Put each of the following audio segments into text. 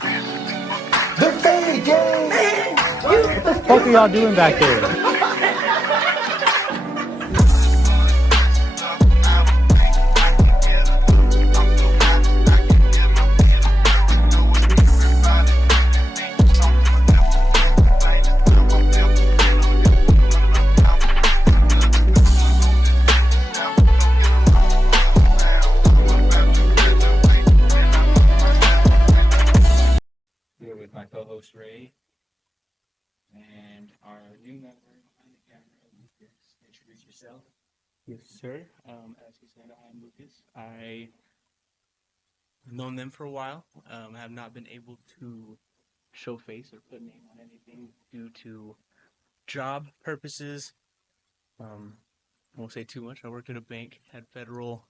The fake game! What the fuck are y'all doing back there? Here with my co-host Ray and our new member behind the camera, Lucas. Introduce yourself. Yes, sir. As he said, I'm Lucas. I've known them for a while. Have not been able to show face or put name on anything due to job purposes. I won't say too much. I worked at a bank, had federal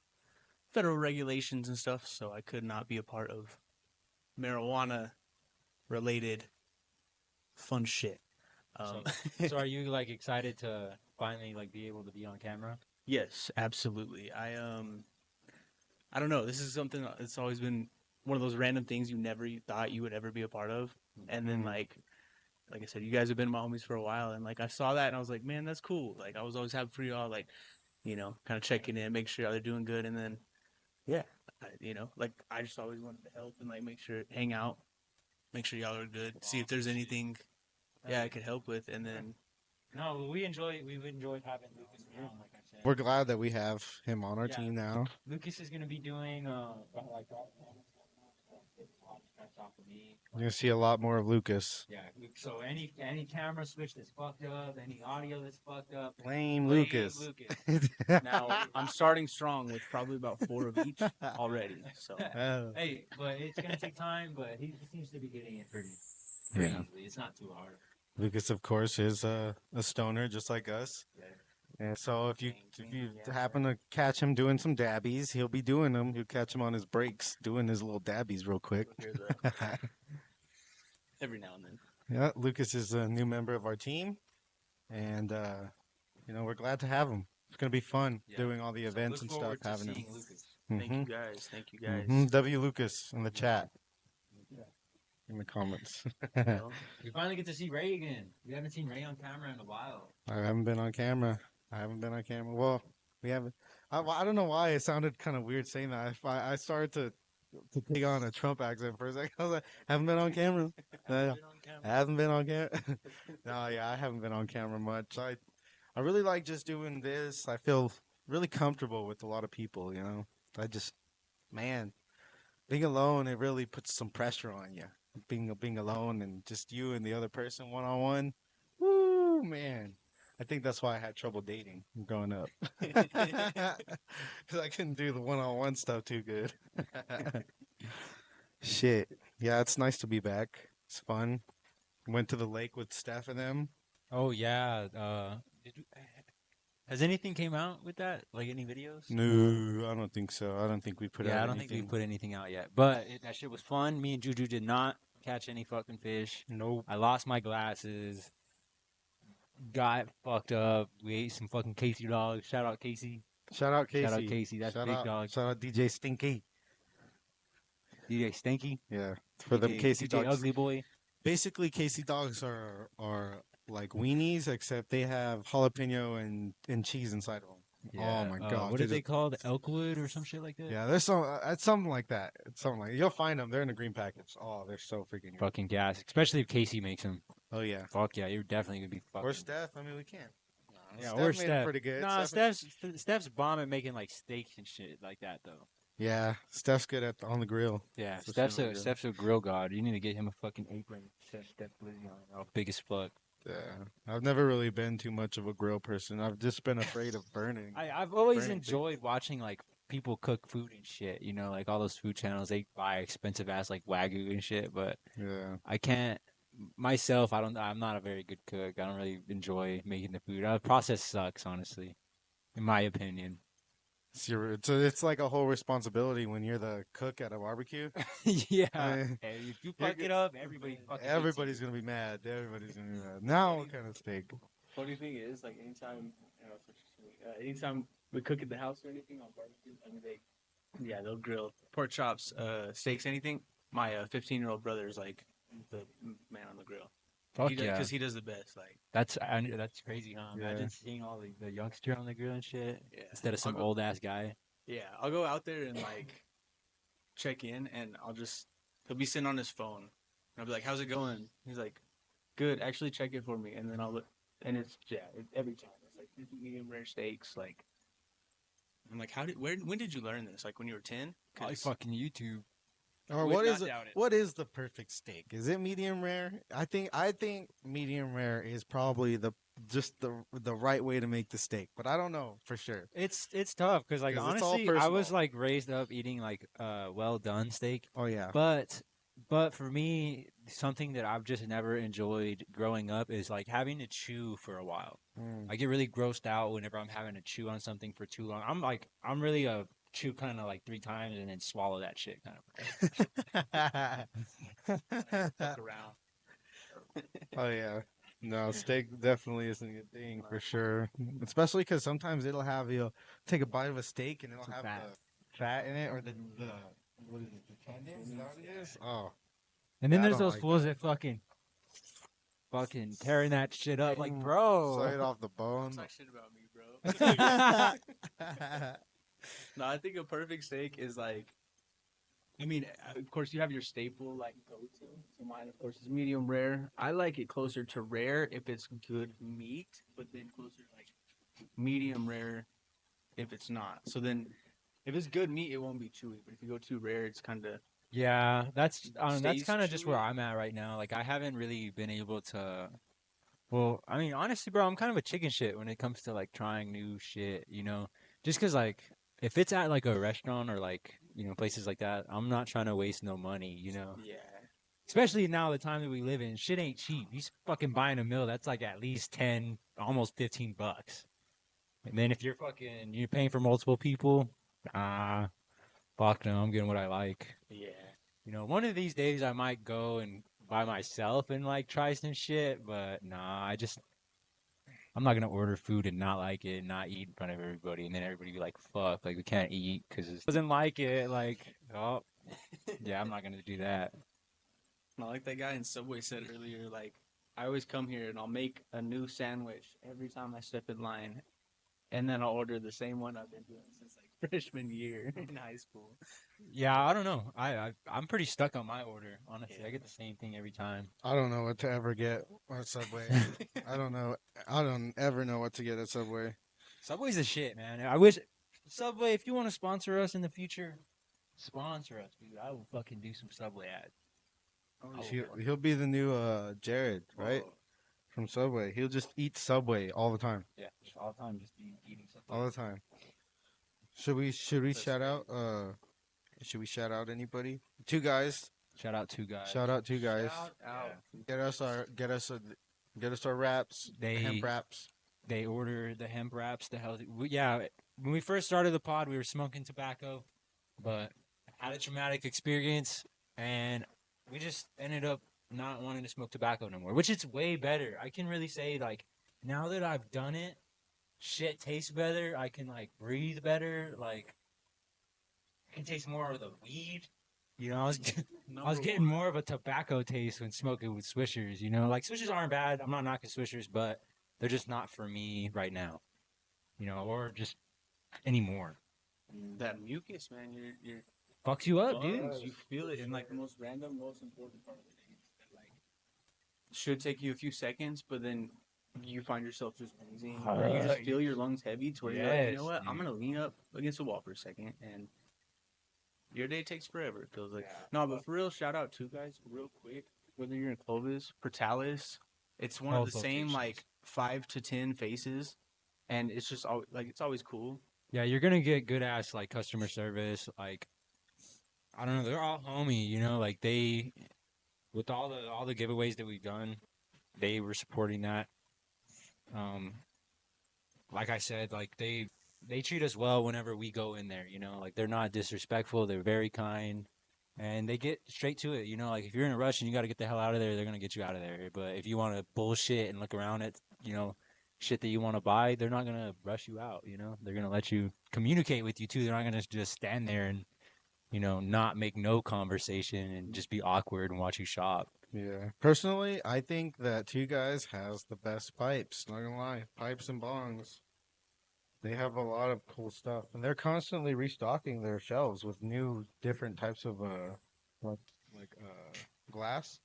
regulations and stuff, so I could not be a part of marijuana related fun shit. So are you like excited to finally like be able to be on camera? Yes, absolutely. I don't know. This is something that's always been one of those random things you never thought you would ever be a part of. And then like I said, you guys have been my homies for a while, and like I saw that and I was like, man, that's cool. Like I was always happy for y'all, like, kind of checking in, make sure y'all are doing good, and then yeah, like I just always wanted to help and like make sure hang out, make sure y'all are good, see if there's anything I could help with, and then No, we've enjoyed having Lucas around, like I said. We're glad that we have him on our team now. Lucas is gonna be doing like off of me. You're gonna see a lot more of Lucas. Yeah. So any camera switch that's fucked up, any audio that's fucked up, Blame blame Lucas. now I'm starting strong with probably about 4 of each already. So Hey, but it's gonna take time. But he seems to be getting it pretty Yeah. easily. It's not too hard. Lucas, of course, is a stoner just like us. And so if you happen to catch him doing some dabbies, he'll be doing them. You'll catch him on his breaks doing his little dabbies real quick. every now and then. Yeah, Lucas is a new member of our team, and we're glad to have him. It's gonna be fun doing all the events and stuff. Having him. Thank you guys. Thank you guys. W Lucas in the chat. In the comments. You finally get to see Ray again. We haven't seen Ray on camera in a while. I haven't been on camera. Well, we haven't. I don't know why it sounded kind of weird saying that. I started to take on a Trump accent for a second. I was like, haven't been on camera. I haven't been on camera. No, yeah, I haven't been on camera much. I really like just doing this. I feel really comfortable with a lot of people, man, being alone, it really puts some pressure on you. Being alone and just you and the other person one-on-one. Woo, man. I think that's why I had trouble dating growing up. Because I couldn't do the one-on-one stuff too good. Shit. Yeah, it's nice to be back. It's fun. Went to the lake with Steph and them. Oh yeah. Has anything came out with that? Like any videos? No, I don't think so. I don't think we put out I don't think we put anything out yet. But that shit was fun. Me and Juju did not catch any fucking fish. Nope. I lost my glasses. Got fucked up. We ate some fucking Casey dogs. Shout out Casey. Shout out Casey. Shout out Casey. That's big dog. Shout out DJ Stinky. DJ Stinky. Yeah, for the Casey DJ dogs. Ugly Boy. Basically, Casey dogs are like weenies, except they have jalapeno and cheese inside of them. Yeah. Oh my god! What are they called? Elkwood or some shit like that? Yeah, there's something like that. It's something like you'll find them. They're in the green packets. Oh, they're so freaking good. Fucking gas. Especially if Casey makes them. Oh yeah. Fuck yeah, you're definitely gonna be fucking. Or Steph. I mean, we can't. Yeah, Steph or made it Steph. pretty good. Nah, Steph's bomb at making like steaks and shit like that though. Yeah, Steph's good on the grill. Yeah, Especially Steph's a grill god. You need to get him a fucking apron. Steph Blizzy on it. Big as fuck. Yeah, I've never really been too much of a grill person. I've just been afraid of burning. I've always enjoyed watching like people cook food and shit. You know, like all those food channels, they buy expensive ass like Wagyu and shit. But Yeah, I can't myself. I'm not a very good cook. I don't really enjoy making the food. The process sucks, honestly, in my opinion. it's like a whole responsibility when you're the cook at a barbecue. Yeah. Hey, If you fuck it up, everybody's gonna be mad. Everybody's gonna be mad. Now what kind of steak? Funny thing is, like anytime we cook at the house or anything on barbecue, I mean they'll grill pork chops, steaks, anything. My 15-year-old brother is like the man on the grill. Fuck yeah. Because he does the best. Like, That's crazy, huh? Yeah. Imagine seeing all the youngster on the grill and shit yeah. instead of I'll some go- old ass guy. Yeah, I'll go out there and like check in, and he'll be sitting on his phone, and I'll be like, "How's it going?" He's like, "Good. Actually, check it for me." And then I'll look, and it's every time it's like 50 medium rare steaks. Like, I'm like, when did you learn this? Like when you were 10? Probably fucking YouTube. Or Would what not is it? doubt it. What is the perfect steak? Is it medium rare? I think medium rare is probably the right way to make the steak, but I don't know for sure. It's tough because like 'Cause it's all honestly, I was personal. like raised up eating like well done steak, Oh yeah. but for me, something that I've just never enjoyed growing up is like having to chew for a while. Mm. I get really grossed out whenever I'm having to chew on something for too long. I'm really a chew kind of like 3 times and then swallow that shit kind of. Fuck around. Oh yeah. No, steak definitely isn't a thing for sure. Especially because sometimes you'll take a bite of a steak and it'll Some have fat. the fat in it or the what is it? The tendons? Is that what it is? Oh, And then Yeah, I there's don't those like fools that fucking tearing that shit up like, bro. Slide it off the bone. Talk shit about me, bro. No, I think a perfect steak is like, I mean, of course you have your staple like go-to. So mine, of course, is medium rare. I like it closer to rare if it's good meat, but then closer to like medium rare if it's not. So then, if it's good meat, it won't be chewy. But if you go too rare, it's kind of Yeah, that's Stays kind of just where chewy. I'm at right now. Like I haven't really been able to. Well, I mean, honestly, bro, I'm kind of a chicken shit when it comes to like trying new shit. Just 'cause like if it's at like a restaurant or like places like that, I'm not trying to waste no money. yeah. Especially now the time that we live in, shit ain't cheap. You fucking buying a meal that's like at least 10, almost $15. And then if you're paying for multiple people, ah, fuck no, I'm getting what I like. Yeah. One of these days I might go and by myself and like try some shit, but nah, I'm not gonna order food and not like it, and not eat in front of everybody, and then everybody be like, "Fuck, like we can't eat because it doesn't like it." Like, oh, yeah, I'm not gonna do that. Not like that guy in Subway said earlier. Like, I always come here and I'll make a new sandwich every time I step in line, and then I'll order the same one I've been doing since like freshman year in high school. Yeah, I don't know. I'm pretty stuck on my order. Honestly, I get the same thing every time. I don't know what to ever get at Subway. I don't know. I don't ever know what to get at Subway. Subway's the shit, man. I wish Subway, if you want to sponsor us in the future, sponsor us, dude. I will fucking do some Subway ads. He'll be the new Jared, right? Oh, From Subway. He'll just eat Subway all the time. Yeah, just all the time, just eating Subway. All the time. Should we That's shout out should we shout out anybody? Two guys. Shout out to guys. Shout out two guys. Shout out. Get us our wraps. Hemp wraps. They order the hemp wraps, the healthy. Yeah, when we first started the pod, we were smoking tobacco, but had a traumatic experience, and we just ended up not wanting to smoke tobacco no more, which is way better. I can really say, like, now that I've done it, shit tastes better. I can, like, breathe better. Like, I can taste more of the weed. I was getting more of a tobacco taste when smoking with Swishers. Like, Swishers aren't bad. I'm not knocking Swishers, but they're just not for me right now. Or just anymore. That mucus, man. You're Fucks you up, dude. you feel it in like the most random, most important part of the day. That, like, should take you a few seconds, but then you find yourself just wheezing. Or you just feel your lungs heavy to where you're like, you know what? I'm gonna lean up against the wall for a second, and your day takes forever. It feels like. No, but for real, shout out to guys, real quick. Whether you're in Clovis, Portales, it's one of Both the same locations. like 5 to 10 faces, and it's just always like it's always cool. Yeah, you're gonna get good ass like customer service. Like, I don't know, they're all homie. Like they, with all the giveaways that we've done, they were supporting that. Like I said, like they treat us well whenever we go in there. Like they're not disrespectful. They're very kind, and they get straight to it. Like if you're in a rush and you got to get the hell out of there, they're gonna get you out of there. But if you want to bullshit and look around at shit that you want to buy, they're not gonna rush you out. They're gonna let you communicate with you too. They're not gonna just stand there and not make no conversation and just be awkward and watch you shop. Yeah. Personally, I think that Two Guys has the best pipes. Not gonna lie, pipes and bongs. They have a lot of cool stuff, and they're constantly restocking their shelves with new, different types of like glass.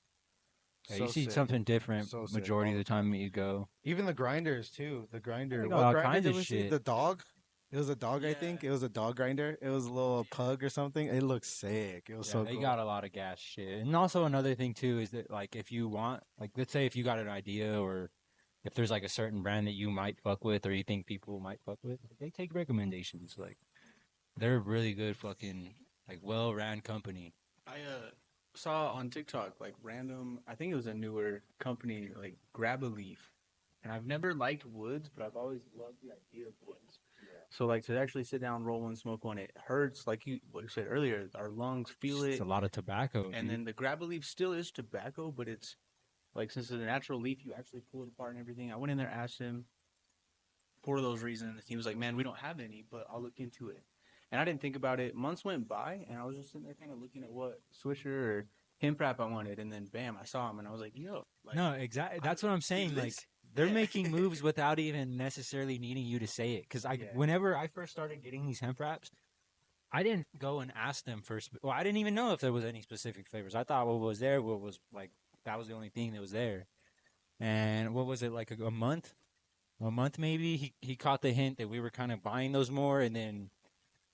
Yeah, you So see sick. something different So sick majority all of the the time. time that you go. Even the grinders too. The grinder. They got What all grinder kinds did of we see? shit. The dog. It was a dog, I Yeah. think. It was a dog grinder. It was a little pug or something. It looked sick. It was Yeah, so they cool. got a lot of gas shit. And also another thing too is that like if you want like let's say if you got an idea or if there's like a certain brand that you might fuck with or you think people might fuck with, they take recommendations. Like they're a really good fucking like well ran company. I saw on TikTok like random. I think it was a newer company like Grab a Leaf, and I've never liked woods, but I've always loved the idea of woods. So like to actually sit down, roll one, smoke one, it hurts. Like you said earlier, our lungs feel It's it. a lot of tobacco. And then the Grab a Leaf still is tobacco, but it's like since it's a natural leaf, you actually pull it apart and everything. I went in there, asked him for those reasons. He was like, "Man, we don't have any, but I'll look into it." And I didn't think about it. Months went by, and I was just sitting there kind of looking at what Swisher or hemp wrap I wanted, and then bam, I saw him, and I was like, "Yo, like, no, exactly. That's what I'm saying. Like this- they're yeah. making moves without even necessarily needing you to say it. Because Yeah. whenever I first started getting these hemp wraps, I didn't go and ask them first. Well, I didn't even know if there was any specific flavors. I thought what was there, what was like that was the only thing that was there. And what was it like a month? A month maybe. He caught the hint that we were kind of buying those more, and then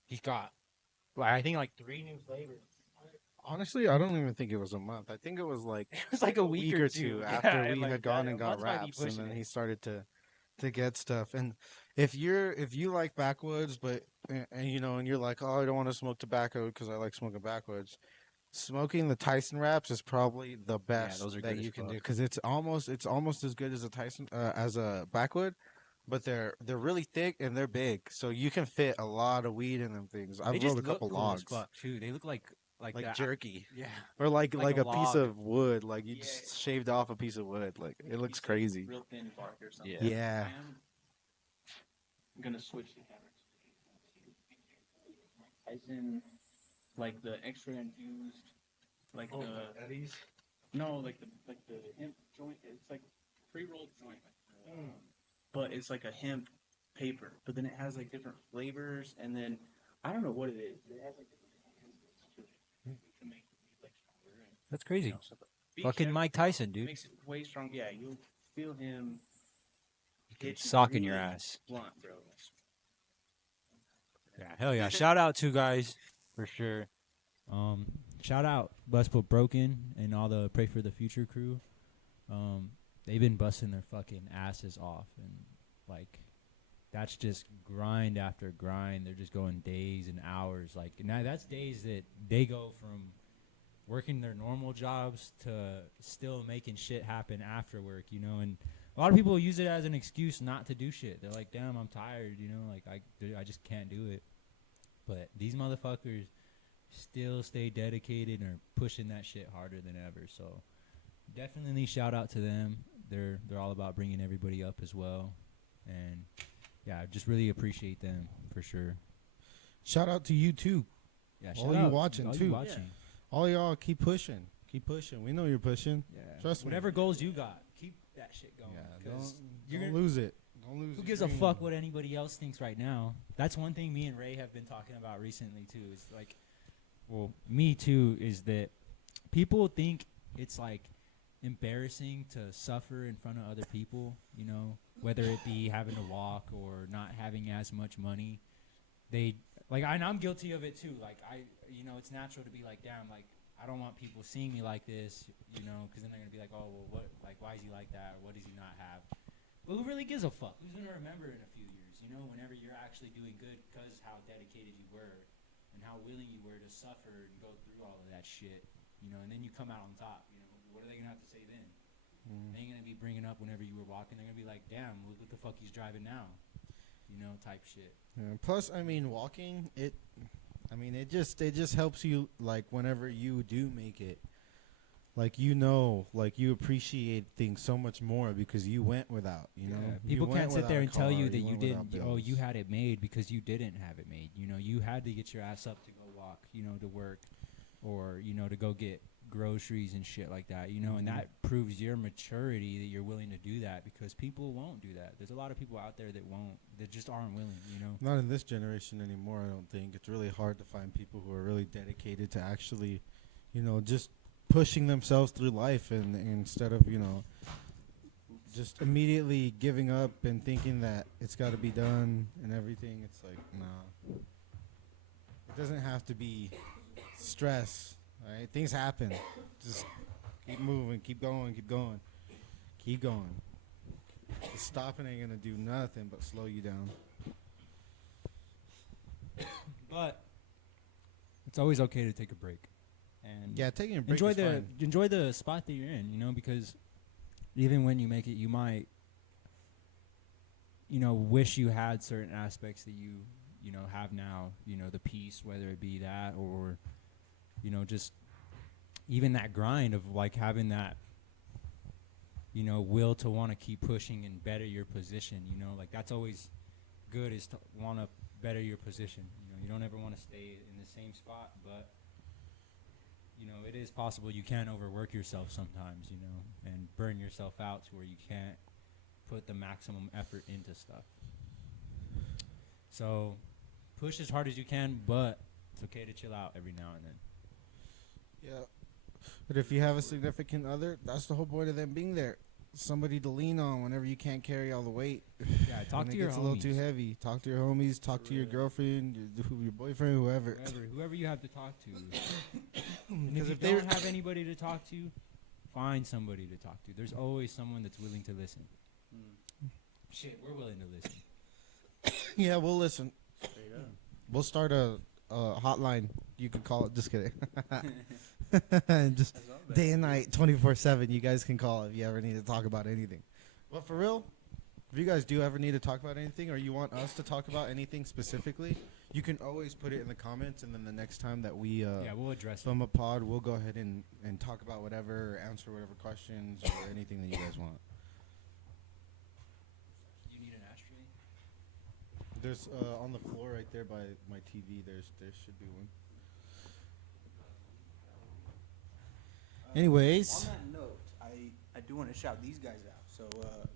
he got, well, I think like 3 new flavors. Honestly, I don't even think it was a month. I think it was like It was like a week or two after Yeah, we like had gone that. and A got month might be wraps, and pushing then it. he started to get stuff. And if you like backwoods, but and you're like, oh, I don't want to smoke tobacco because I like smoking backwoods. Smoking the Tyson wraps is probably the best those are that good as you can do fuck. because it's almost as good as a Tyson as a backwood, but they're really thick and they're big, so you can fit a lot of weed in them things. They I've just rolled a look couple cool logs, as fuck too. They look like like that. jerky, Yeah. or like Like a a piece log. of wood, like you Yeah. just shaved off a piece of wood. Like it looks piece of crazy. real thin bark or something." Yeah. Yeah. I'm gonna switch the cameras. Tyson, like the extra infused, like the Eddie's. no, like the hemp joint. It's like pre-rolled joint, but it's like a hemp paper. But then it has like different flavors, and then I don't know what it is. It has like different to make it like stronger and That's crazy. stuff. Be Fucking careful. Mike Tyson, dude. Makes it way strong. Yeah, you'll feel him hit you Sock in your really ass. blunt, bro. Yeah, hell yeah. Shout out to guys for sure. Shout out Bust But Broken and all the Pray for the Future crew. They've been busting their fucking asses off, and like that's just grind after grind. They're just going days and hours. Like now that's days that they go from working their normal jobs to still making shit happen after work, and a lot of people use it as an excuse not to do shit. They're like, damn, I'm tired, like I just can't do it. But these motherfuckers still stay dedicated and are pushing that shit harder than ever. So definitely shout out to them. They're all about bringing everybody up as well. And yeah, I just really appreciate them for sure. Shout out to you too. Yeah, All shout you out watching, all too. You watching. All y'all keep pushing. Keep pushing. We know you're pushing. Yeah. Trust me. Whatever goals you got, keep that shit going. Yeah, 'cause don't gonna- lose it. Don't lose Who your gives a dream. fuck what anybody else thinks right now? That's one thing me and Ray have been talking about recently too. Is like, well, me too. Is that people think it's like embarrassing to suffer in front of other people. Whether it be having to walk or not having as much money. They like, and I'm guilty of it too. Like it's natural to be like, damn, like I don't want people seeing me like this, because then they're gonna be like, oh, well, what, like, why is he like that, or what does he not have? But who really gives a fuck? Who's gonna remember in a few years? Whenever you're actually doing good because how dedicated you were and how willing you were to suffer and go through all of that shit, and then you come out on top. What are they gonna have to say then? They ain't gonna be bringing up whenever you were walking. They're gonna be like, damn, look what the fuck he's driving now, type shit. Yeah, plus, walking it just helps you like whenever you do make it. like you appreciate things so much more because you went without. You know, Yeah, You people went can't sit without there a and tell you car, that you went didn't. without Oh, bills. you had it made because you didn't have it made. You know, you had to get your ass up to go walk. You know, to work, or to go get groceries and shit like that. You know, and Mhm. that proves your maturity that you're willing to do that because people won't do that. There's a lot of people out there that won't. That just aren't willing. You know. Not in this generation anymore. I don't think it's really hard to find people who are really dedicated to actually, just pushing themselves through life, and instead of just immediately giving up and thinking that it's got to be done and everything. It's like, nah. It doesn't have to be stress, right? Things happen. Just keep moving, keep going, keep going, keep going. Stopping ain't gonna do nothing but slow you down. But it's always okay to take a break. And Yeah, taking a break enjoy is the fine. enjoy the spot that you're in, because even when you make it, you might wish you had certain aspects that you have now, the peace, whether it be that or just even that grind of like having that will to want to keep pushing and better your position, like that's always good, is to want to better your position. You don't ever want to stay in the same spot, but it is possible you can overwork yourself sometimes, and burn yourself out to where you can't put the maximum effort into stuff. So push as hard as you can, but it's okay to chill out every now and then. Yeah. But if you have a significant other, that's the whole point of them being there. Somebody to lean on whenever you can't carry all the weight. Yeah, talk when to it your gets homies. a little too heavy. Talk to your homies. Talk to your girlfriend, your boyfriend, whoever. Whoever you have to talk to. And if 'Cause you if they don't have anybody to talk to, find somebody to talk to. There's always someone that's willing to listen. Shit, we're willing to listen. Yeah, we'll listen. Straight up. We'll start a hotline. You could call it. Just kidding. Just That's not bad. day and night, 24/7. You guys can call if you ever need to talk about anything. But for real, if you guys do ever need to talk about anything, or you want us to talk about anything specifically, you can always put it in the comments, and then the next time that we Yeah, we'll address it. film a pod, we'll go ahead and talk about whatever, or answer whatever questions or anything that you guys want. You need an ashtray? There's on the floor right there by my TV. There should be one. Anyways, On that note, I do want to shout these guys out. So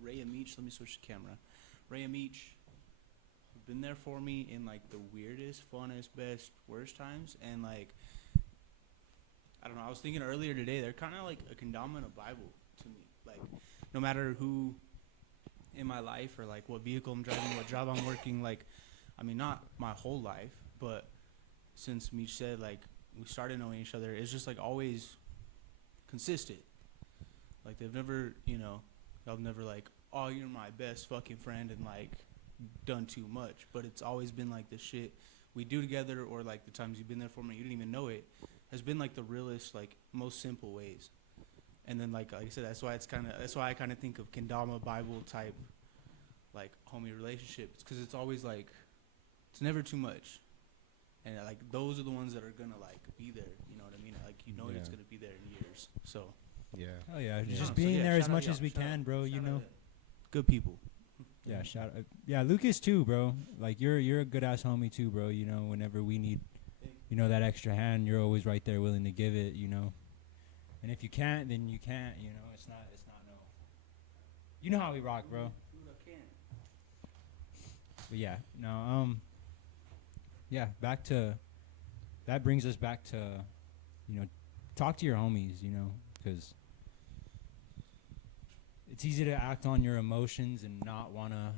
Ray and Meech, let me switch the camera. Ray and Meech have been there for me in like the weirdest, funnest, best, worst times, and like I don't know. I was thinking earlier today, they're kind of like a kendama and a Bible to me. Like no matter who in my life or like what vehicle I'm driving, what job I'm working, like I mean not my whole life, but since Meech said like we started knowing each other, it's just like always consistent. Like they've never, y'all never like, oh, you're my best fucking friend and like done too much. But it's always been like the shit we do together, or like the times you've been there for me, you didn't even know it, has been like the realest, like most simple ways. And then like I said, that's why I kind of think of kendama Bible type, like homie relationships, because it's always like it's never too much. And like those are the ones that are gonna like be there. You know what I mean? Like it's Yeah. gonna be there in years. So yeah. Oh yeah, Yeah. just So, being yeah, there as shout out much y'all. as we Shout can, out- bro. shout out You know. to good people. Yeah, shout out. Yeah, Lucas too, bro. Like you're a good ass homie too, bro. Whenever we need, that extra hand, you're always right there, willing to give it. And if you can't, then you can't. It's not no. You know how we rock, bro. But yeah, no. Yeah, back to. That brings us back to, talk to your homies, because it's easy to act on your emotions and not want to,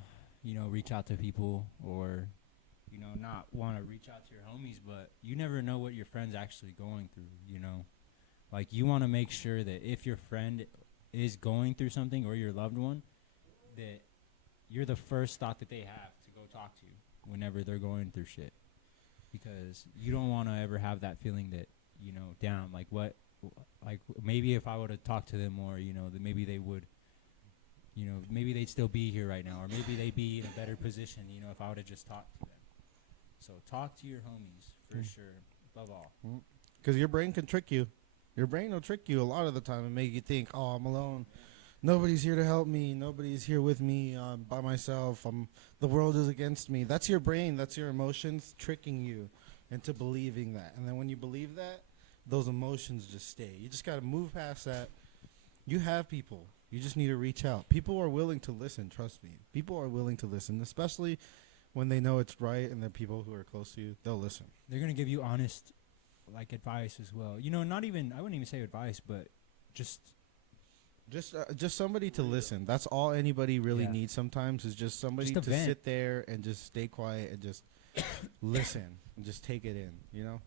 reach out to people, or, not want to reach out to your homies, but you never know what your friend's actually going through, Like, you want to make sure that if your friend is going through something, or your loved one, that you're the first thought that they have to go talk to whenever they're going through shit. Because you don't want to ever have that feeling that, down. Like, maybe if I would have talked to them more, that maybe they would, maybe they'd still be here right now, or maybe they'd be in a better position, if I would have just talked to them. So talk to your homies, for sure, above all. Because your brain can trick you. Your brain will trick you a lot of the time and make you think, oh, I'm alone. Nobody's here to help me. Nobody's here with me. I'm by myself. The world is against me. That's your brain. That's your emotions tricking you into believing that. And then when you believe that, those emotions just stay. You just got to move past that. You have people. You just need to reach out. People are willing to listen. Trust me. People are willing to listen, especially when they know it's right and they're people who are close to you. They'll listen. They're gonna give you honest, like, advice as well. You know, not even, I wouldn't even say advice, but just Just somebody to listen. That's all anybody really Yeah. needs sometimes is just somebody Just a to vent. sit there and just stay quiet and just listen and just take it in, you know?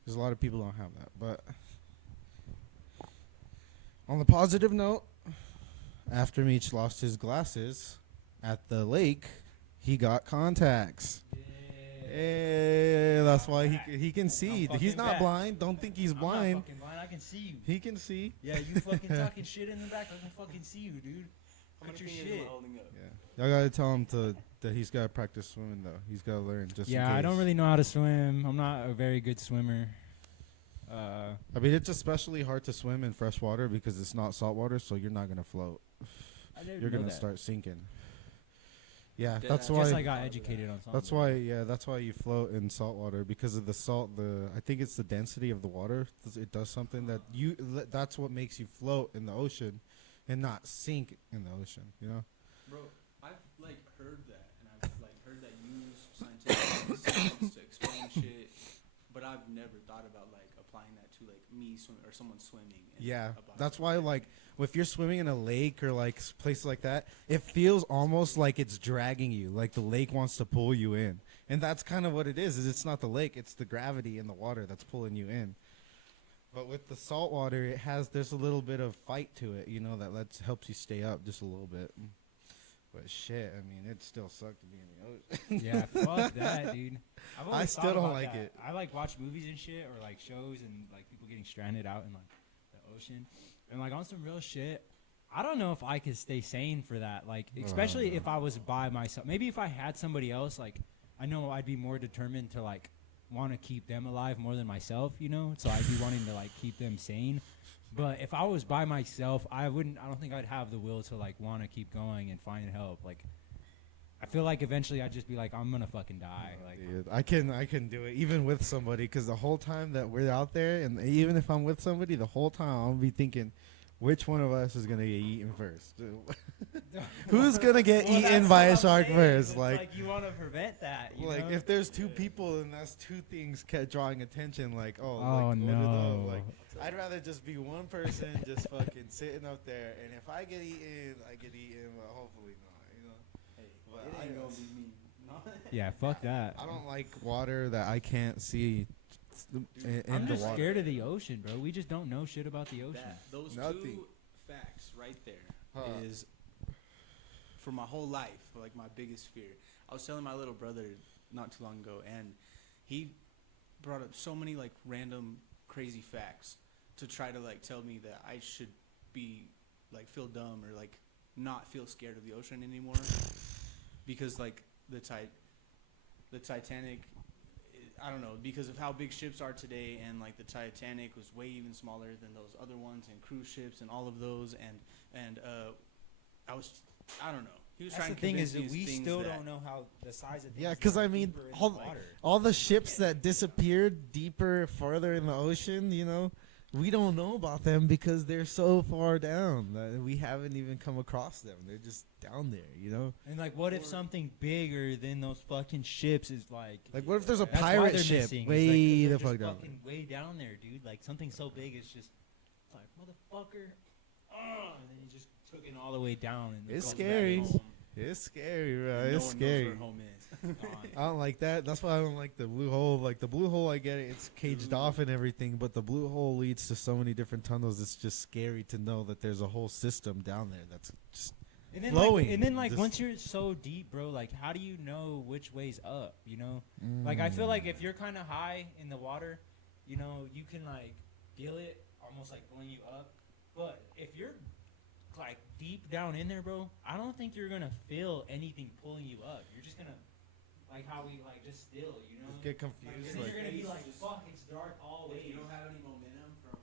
Because a lot of people don't have that. But on the positive note, after Meech lost his glasses at the lake, he got contacts. Hey, that's why he can see. fucking He's not back. blind. Don't think he's I'm blind. not fucking blind. I can see you. He can see. Yeah, you fucking talking shit in the back. I can fucking see you, dude. How What's many your fingers am I shit? holding up? Yeah. Y'all gotta tell him that he's gotta practice swimming though. He's gotta learn just in Yeah, I case. don't really know how to swim. I'm not a very good swimmer. I mean, it's especially hard to swim in fresh water because it's not salt water, so you're not gonna float. I didn't You're know gonna that. start sinking. Yeah, Dead that's ass. why. Just like I got educated on something. That's why. Yeah, that's why you float in salt water because of the salt. I think it's the density of the water. It does something that that's what makes you float in the ocean, and not sink in the ocean. You know. Bro, I've like heard that, and I've like heard that used scientific science to explain shit, but I've never thought about like applying that to like me swimming or someone swimming. And Yeah, about that's it. why like if you're swimming in a lake or like places like that, it feels almost like it's dragging you, like the lake wants to pull you in, and that's kind of what it is it's not the lake, it's the gravity in the water that's pulling you in. But with the salt water, there's a little bit of fight to it, you know, that helps you stay up just a little bit. But shit, I mean, it still sucked to be in the ocean. Yeah, fuck that, dude. I've always still thought don't about like that. it. I like watch movies and shit, or like shows and like people getting stranded out in like the ocean, and like on some real shit. I don't know if I could stay sane for that. Like, especially if I was by myself. Maybe if I had somebody else, like, I know I'd be more determined to like want to keep them alive more than myself. You know, so I'd be wanting to like keep them sane. But if I was by myself, I don't think I'd have the will to like want to keep going and find help. Like, I feel like eventually I'd just be like, I'm gonna fucking die. Like, Dude, I can do it even with somebody because the whole time that we're out there, and even if I'm with somebody, the whole time I'll be thinking, which one of us is gonna get eaten first? Who's gonna get Well, eaten that's by what a I'm shark saying. first? It's Like you want to prevent that. You know? if there's two people and that's two things kept drawing attention, like Oh, like, what are no. those? Like I'd rather just be one person just fucking sitting up there, and if I get eaten, I get eaten, but hopefully not, you know. Hey, But it ain't gonna be me. Yeah, fuck that. I don't like water that I can't see in I'm the just water. scared of the ocean, bro. We just don't know shit about the ocean. Those Nothing. two facts right there is Huh. for my whole life like my biggest fear. I was telling my little brother not too long ago, and he brought up so many like random crazy facts to try to like tell me that I should be like feel dumb or like not feel scared of the ocean anymore because like the Titanic, I don't know, because of how big ships are today, and like the Titanic was way even smaller than those other ones, and cruise ships and all of those, and I don't know. He was That's trying the to thing convince is me that of we things still that- don't know how the size of things. Yeah, that because are I mean, deeper in the all, water. all the ships that disappeared deeper, farther in the ocean, you know, we don't know about them because they're so far down that we haven't even come across them. They're just down there, you know. And like, what if something bigger than those fucking ships is like? Like, what if there's a That's why pirate they're ship missing, is, way like, 'cause the they're fuck just down? fucking way down there, dude. Like something so big, it's just like motherfucker, and then he just took it all the way down. And It's goes scary. back home. It's scary, bro. and no It's one scary. knows where home is. Gone. I don't like that. That's why I don't like the blue hole. Like the blue hole, I get it. It's caged off and everything, but the blue hole leads to so many different tunnels. It's just scary to know that there's a whole system down there that's just And then flowing. like, and then like Just- once you're so deep, bro, like how do you know which way's up? You know, like I feel like if you're kind of high in the water, you know, you can like feel it almost like pulling you up. But if you're like deep down in there, bro, I don't think you're gonna feel anything pulling you up. You're just gonna like how we like just still, you know. get Like, confused. and then Like, you're gonna be like, fuck, it's dark all the way. If you don't have any momentum from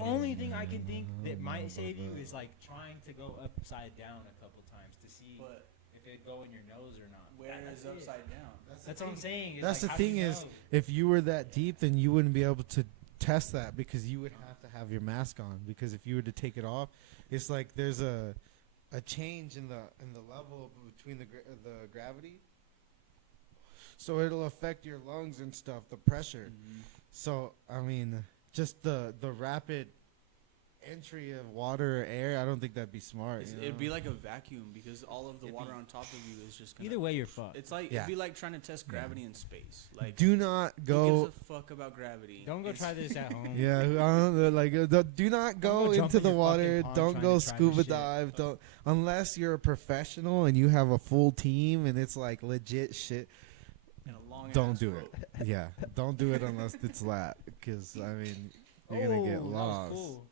only thing I can think that might save you is like trying to go upside down a couple times to see But if it'd go in your nose or not. where That's is it. upside down? That's what I'm saying. It's That's like, the how do thing you is, know? if you were that deep, then you wouldn't be able to test that because you would have to have your mask on. Because if you were to take it off, it's like there's a change in the level between the gravity. So it'll affect your lungs and stuff, the pressure. So I mean, just the rapid entry of water or air, I don't think that'd be smart. you It'd know? be like a vacuum because all of the It'd water be- on top of you is just gonna. Either way, you're fucked. It's like Yeah. it'd be like trying to test gravity in space. Like, do not who go. gives a fuck about gravity? Don't go It's- try this at home. Yeah, I don't know, like do not Don't go go jump into in the your water. fucking pond Don't trying go to try this scuba shit. dive. Don't unless you're a professional and you have a full team and it's like legit shit. in a long Don't ass do rope. it. Yeah, don't do it unless it's lap, because I mean you're gonna get Oh, that was lost. cool.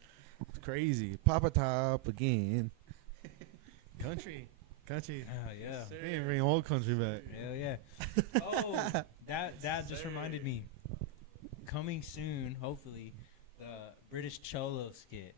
It's crazy. Papa top again. Country. Hell yeah. They didn't bring old country back. Hell yeah. Oh, that just reminded me. Coming soon, hopefully, the British Cholo skit.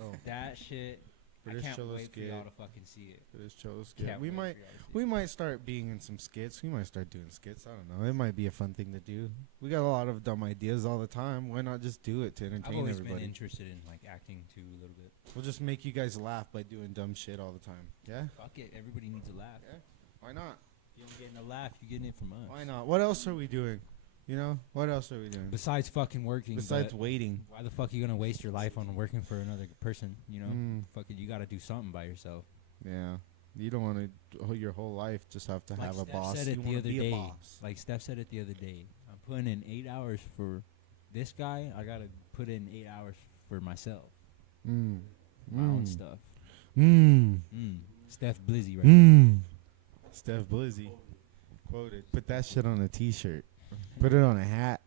Oh, That shit. British I can't Cholo wait skit. for y'all to fucking see it. British Cholo skit. Can't We wait might for y'all to see we it. might start being in some skits. We might start doing skits. I don't know. It might be a fun thing to do. We got a lot of dumb ideas all the time. Why not just do it to I've entertain always everybody? been interested in like acting too a little bit. We'll just make you guys laugh by doing dumb shit all the time. Yeah? Fuck it, everybody needs a laugh. Yeah. Why not? If you don't get a laugh, you're getting it from us. Why not? What else are we doing? You know? What else are we doing? Besides fucking working. Besides but waiting. why the fuck are you gonna waste your life on working for another person? You know, Mm, fucking, you gotta do something by yourself. yeah. You don't want to your whole life just have to Like have a Steph boss. said You it the wanna other be a day. boss. Like Steph said it the other day. I'm putting in 8 hours for this guy. I gotta put in 8 hours for myself, Mm. my own stuff. Mm. Steph Blizzy right Mm. Steph Blizzy quoted. Put that shit on a t-shirt. Put it on a hat.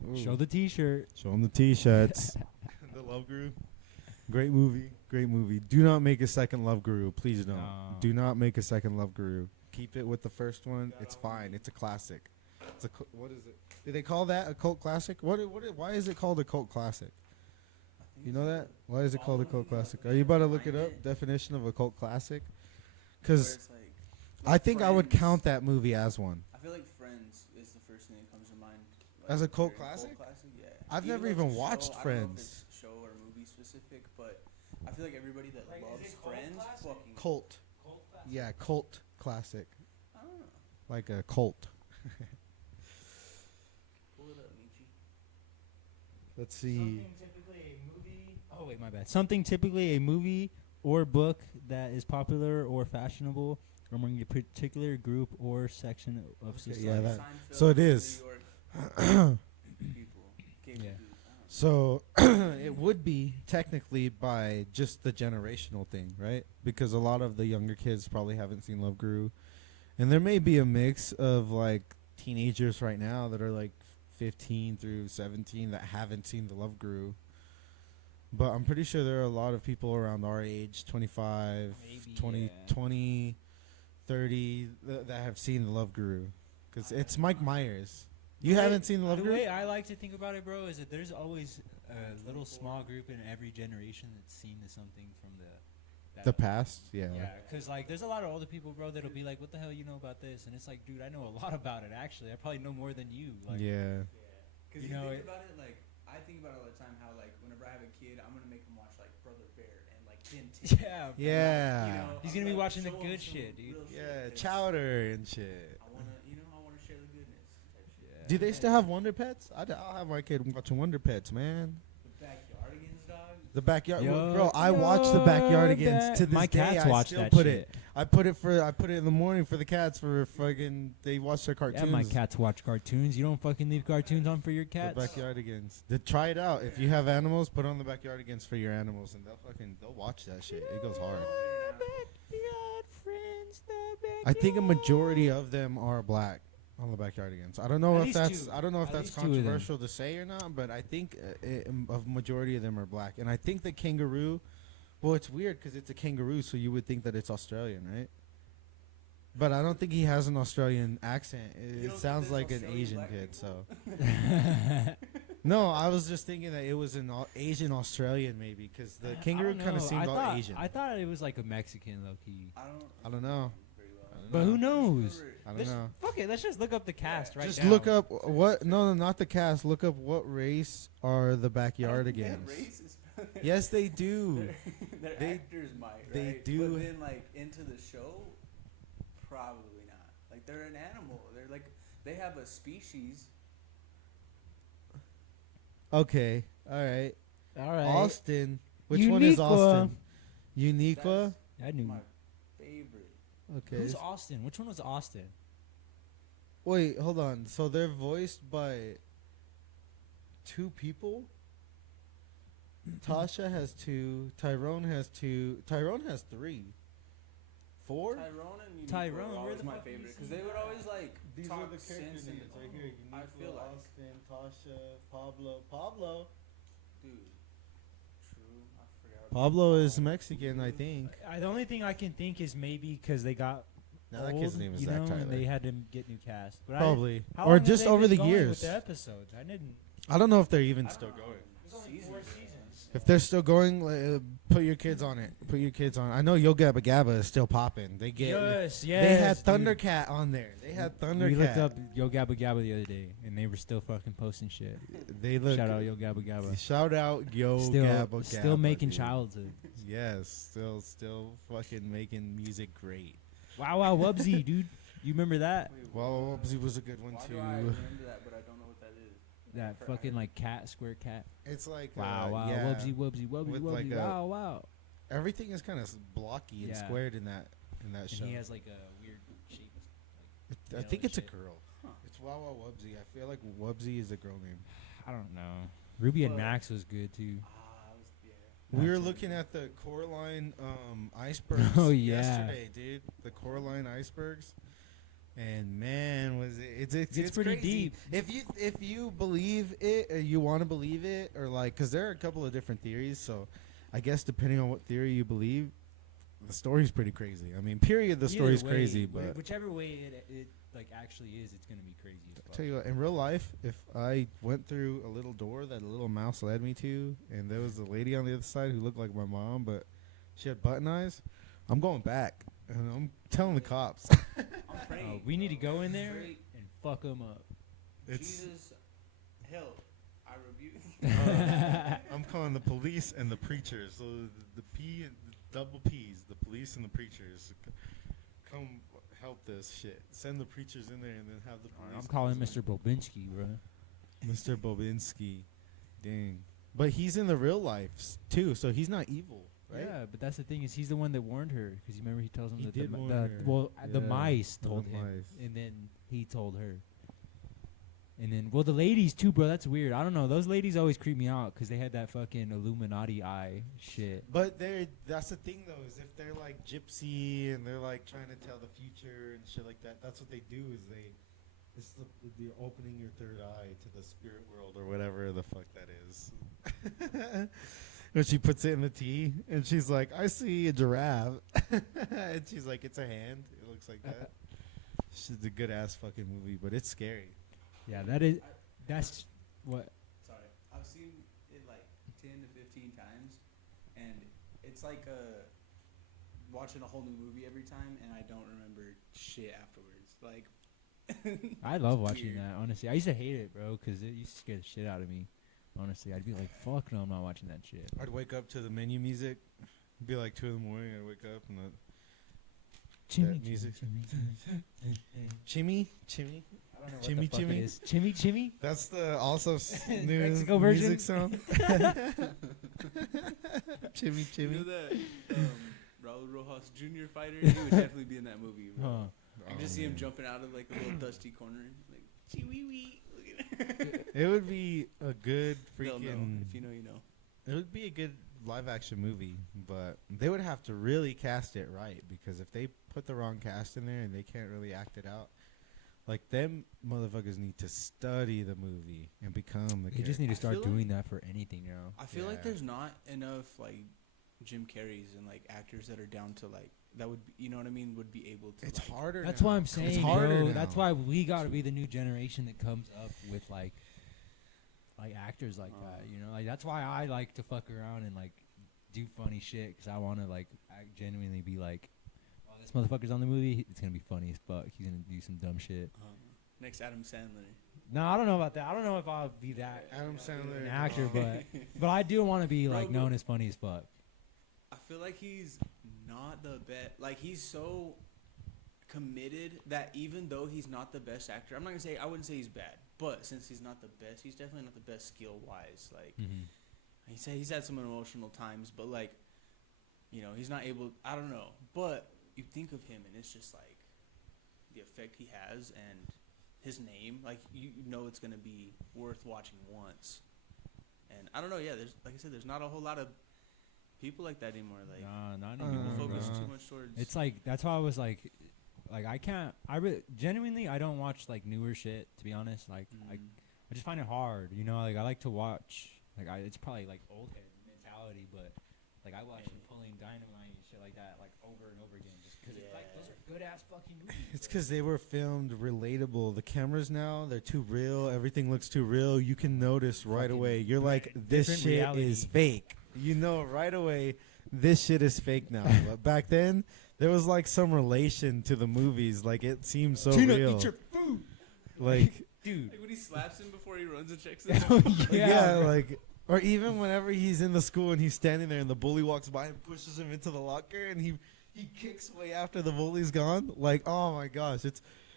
there. Show the T-shirt. Show them the t-shirts. The Love Guru. Great movie. Great movie. Do not make a second Love Guru. Please don't. No. Do not make a second Love Guru. Keep it with the first one. It's fine. It's a classic. It's a what is it? Do they call that a cult classic? Why is it called a cult classic? You know that? Why is it called a cult classic? Are you about to look it up? Definition of a cult classic? Where Because it's like I think I would Friends. count that movie as one. I feel like Friends is the first thing that comes to mind. As a cult during classic? Yeah. I've never though it's even a show, watched I don't know if Friends. it's show or movie specific, but I feel like everybody that Like, is loves it cult Friends classic? fucking. Cult. Yeah, cult classic. I don't know. Like a cult. Pull it up, Michi. Let's see. Something typically a movie. Oh wait, my bad. Something typically a movie or book that is popular or fashionable among a particular group or section of society. yeah, that- Seinfeld, so it New is. York people. Cable Yeah. dude. So it would be technically by just the generational thing, right? Because a lot of the younger kids probably haven't seen Love Guru. And there may be a mix of like teenagers right now that are like 15 through 17 that haven't seen the Love Guru. But I'm pretty sure there are a lot of people around our age, 25, Maybe, 20, yeah. 20, 30, that have seen the Love Guru. Because it's Mike Myers. You haven't seen the Love The Guru? way I like to think about it, bro, is that there's always a little small group in every generation that's seen something from The past? Yeah. Yeah, because like there's a lot of older people, bro, that'll be like, "What the hell you know about this?" And it's like, dude, I know a lot about it. Actually, I probably know more than you. Like, Yeah. Because You you, know, think it- about it, like, I think about it all the time how, like, whenever I have a kid, I'm going to make him watch, like, Brother Bear and, like, Ben 10. yeah, bro. Yeah. You know, He's I'm gonna be like, watching the show him good some shit, dude. real Yeah, shit, 'cause chowder and shit. I want to, I want to share the goodness. Type shit. Yeah. Do they still have Wonder Pets? I'll have my kid watching Wonder Pets, man. The Backyardigans, dog. The backyard, Yo, bro. I watch the Backyardigans to this My day. cats I watch still that put shit. it. I put it in the morning for the cats for fucking. They watch their cartoons. Yeah, my cats watch cartoons. You don't fucking leave cartoons on for your The cats. Backyardigans. Try it out. If you have animals, put on the Backyardigans for your animals, and they'll watch that shit. It goes hard. I think a majority of them are black on the Backyardigans. I don't know At if least that's two. I don't know if At that's least two of them. controversial to say or not, but I think a majority of them are black, and I think the kangaroo. Well, it's weird because it's a kangaroo, so you would think that it's Australian, right? But I don't think he has an Australian accent. You It don't sounds think like there's an Australian Asian black kid. people? So No, I was just thinking that it was an Asian Australian maybe because the kangaroo kind of seemed all Asian. I thought it was like a Mexican low key. I don't know. But who knows? I don't know. Fuck it, let's just look up the cast right now. Just look up what? No, not the cast. Look up what race are the backyardigans. Yes, they do. Their They- actors might, right? they do. But then, like, into the show, probably not. Like, they're an animal. They're like, they have a species. Okay, all right. All right. Austin. Which one is Uniqua. Austin? Uniqua. I knew. My favorite. Okay. Who's Austin? Which one was Austin? Wait, hold on. So they're voiced by two people? Tasha has two. Tyrone has two. Tyrone has three. Four? Tyrone and Uniqua Tyrone, were where always the my fuck do you favorite see because they would always like These talk are the character sense names and- right here. Uniqua, I feel like, Austin, Tasha, Pablo. Pablo. dude. True. I forgot. Pablo is Mexican, I think. The only thing I can think is maybe because they got No, that old, kid's name is you Zach know, Tyler. and they had to get new cast. But Probably. how Or long have just they over been the going years. with the episodes. I didn't. I don't know if they're even still going. If they're still going, put your kids on it. Put your kids on. I know Yo Gabba Gabba is still popping. They get. Yes, They yes. had dude. Thundercat on there. They had Thundercat. We looked up Yo Gabba Gabba the other day, and they were still fucking posting shit. They look. Shout out Yo Gabba Gabba. Shout out Yo Still, Gabba still Gabba, making dude. childhood. Yes, still fucking making music great. Wow, wow, Wubsy, dude. You remember that? Well, Wubsy was a good one Why too. do I remember that, but I don't know what that is? That fucking like cat, square cat. It's like Wow, wow, yeah, Wubsy, Wubsy, Wubsy, with Wubsy. like a- Wow, wow. everything is kind of blocky and Yeah. squared in that And show. he has like a weird shape. I nailed think it it's a shit. girl. It's Wawa Wubsy. I feel like Wubsy is a girl name. I don't know. Ruby and But- Max was good too. We were That's- looking at the Coraline icebergs Oh, yeah. yesterday, dude. The Coraline icebergs, and man, was it's pretty crazy. deep. If you believe it, or you want to believe it, or like, because there are a couple of different theories. So, I guess depending on what theory you believe, the story's pretty crazy. I mean, period. The story's Either way, crazy, but whichever way it like actually is, it's gonna be crazy as fuck. tell you what, in real life, if I went through a little door that a little mouse led me to, and there was a lady on the other side who looked like my mom, but she had button eyes, I'm going back, and I'm telling the cops. I'm praying. We need to go in there Pray- and fuck them up. It's Jesus, help! I rebuke. I'm calling the police and the preachers. So the P, the double P's, the police and the preachers, come help this shit. Send the preachers in there and then have the police. I'm calling come. Mr. Bobinski, bro. Mr. Bobinski. Dang. But he's in the real life too, so he's not evil, right? Yeah, but that's the thing is he's the one that warned her because you remember he tells him He that did the, warn the her. the Yeah, mice the told him, mice. and then he told her. And then, well, the ladies too, bro. That's weird. I don't know. Those ladies always creep me out because they had that fucking Illuminati eye shit. But that's the thing though, is if they're like gypsy and they're like trying to tell the future and shit like that, that's what they do is it's the opening your third eye to the spirit world or whatever the fuck that is. When she puts it in the tea and she's like, I see a giraffe. And she's like, it's a hand. It looks like that. It's a good ass fucking movie, but it's scary. Yeah, that's what. Sorry, I've seen it like 10 to 15 times, and it's like watching a whole new movie every time, and I don't remember shit afterwards. Like, I love watching weird. that. Honestly, I used to hate it, bro, because it used to scare the shit out of me. Honestly, I'd be like, "Fuck no, I'm not watching that shit." I'd wake up to the menu music. It'd be like 2 in the morning. I'd wake up and Chimmy, music. chimmy, Chimmy? I don't know Chimmy, what the fuck chimmy? it is. Chimmy, chimmy. That's the also new Mexico version? music sound. Chimmy, you know chimmy. that Raul Rojas Jr. fighter? He would definitely be in that movie. Bro. Huh. I can just see him jumping out of like a little dusty corner, like chee wee wee. It would be a good They'll know. freaking. If you know, you know. It would be a good live action movie, but they would have to really cast it right because if they put the wrong cast in there and they can't really act it out, like them motherfuckers need to study the movie and become the. You just need to I start feel doing that for anything now. I feel like Yeah. there's not enough like Jim Carreys and like actors that are down to like that would be, you know what I mean, would be able to. It's like, harder. That's now. why I'm It's saying, harder bro. now. That's why we got to be the new generation that comes up with like like actors like that. You know, like that's why I like to fuck around and like do funny shit because I want to like genuinely be like, oh, this motherfucker's on the movie. It's gonna be funny as fuck. He's gonna do some dumb shit. Next Adam Sandler. No, I don't know about that. I don't know if I'll be that Adam Sandler, an actor, but I do want to be like Bro, known as funny as fuck. I feel like he's not the best. Like, he's so committed that even though he's not the best actor, I'm not gonna say, I wouldn't say he's bad, but since he's not the best, he's definitely not the best skill wise. Like, he's had some emotional times, but like, you know, he's not able. I don't know, but you think of him and it's just like the effect he has and his name. Like, you know, it's gonna be worth watching once. And I don't know. Yeah, there's, like I said, there's not a whole lot of people like that anymore. Like, Nah, not people anymore. focus bro. too much towards. It's like that's why I was like I can't. Genuinely I don't watch like newer shit, to be honest. Like I just find it hard. You know, like I like to watch. Like it's probably like old head mentality, but like I watch Napoleon Dynamite and shit like that like over and over again, just because it's like those are good ass fucking movies. It's because they were filmed relatable. The cameras now, they're too real. Everything looks too real. You can notice right Fucking away. You're like, this different shit reality. is fake. You know right away, this shit is fake now. But back then, there was like some relation to the movies. Like, it seemed so real. Eat your food. Like, Dude. Like when he slaps him before he runs and checks him. yeah, like, or even whenever he's in the school and he's standing there and the bully walks by and pushes him into the locker and he kicks way after the bully's gone. Like, oh my gosh,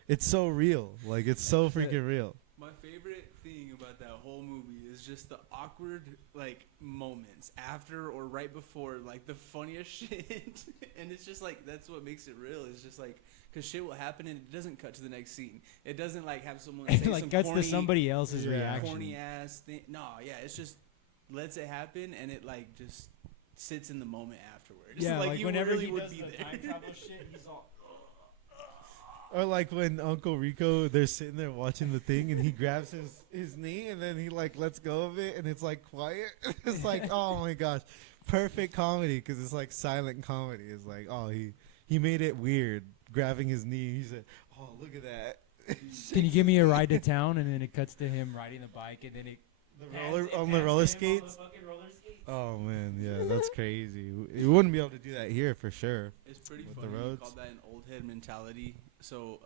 it's so real. Like, it's so freaking real. My favorite thing about that whole movie is just the awkward like moments after or right before, like the funniest shit. And it's just like, that's what makes it real. It's just like, because shit will happen and it doesn't cut to the next scene. It doesn't like have someone say like some cuts corny, to somebody else's reaction. corny ass thing. No, yeah, it's just lets it happen and it like just sits in the moment afterwards. Yeah, like you whenever really he would does be the there. time travel shit, he's all. Or like when Uncle Rico, they're sitting there watching the thing and he grabs his knee and then he like lets go of it and it's like quiet. It's like, oh my gosh, perfect comedy because it's like silent comedy. It's like, oh, he made it weird, grabbing his knee. He said, oh, look at that. Can you give me a ride to town? And then it cuts to him riding the bike, and then it On the roller skates. Oh man, yeah, that's crazy. You wouldn't be able to do that here for sure. It's pretty With the funny. You roads. call that an old head mentality. So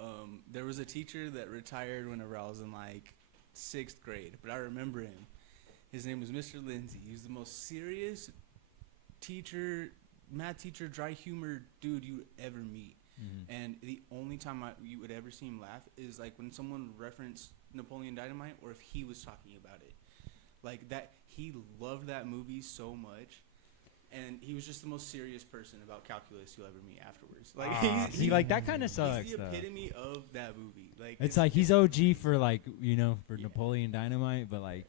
there was a teacher that retired whenever I was in like 6th grade, but I remember him. His name was Mr. Lindsay. He was the most serious teacher, math teacher, dry humor dude you would ever meet. And the only time you would ever see him laugh is like when someone referenced Napoleon Dynamite or if he was talking about it. Like that, he loved that movie so much. And he was just the most serious person about calculus you'll ever meet afterwards. Like see, like that kind of sucks. he's the though. epitome of that movie. Like It's like he's OG for like for Napoleon Dynamite, but like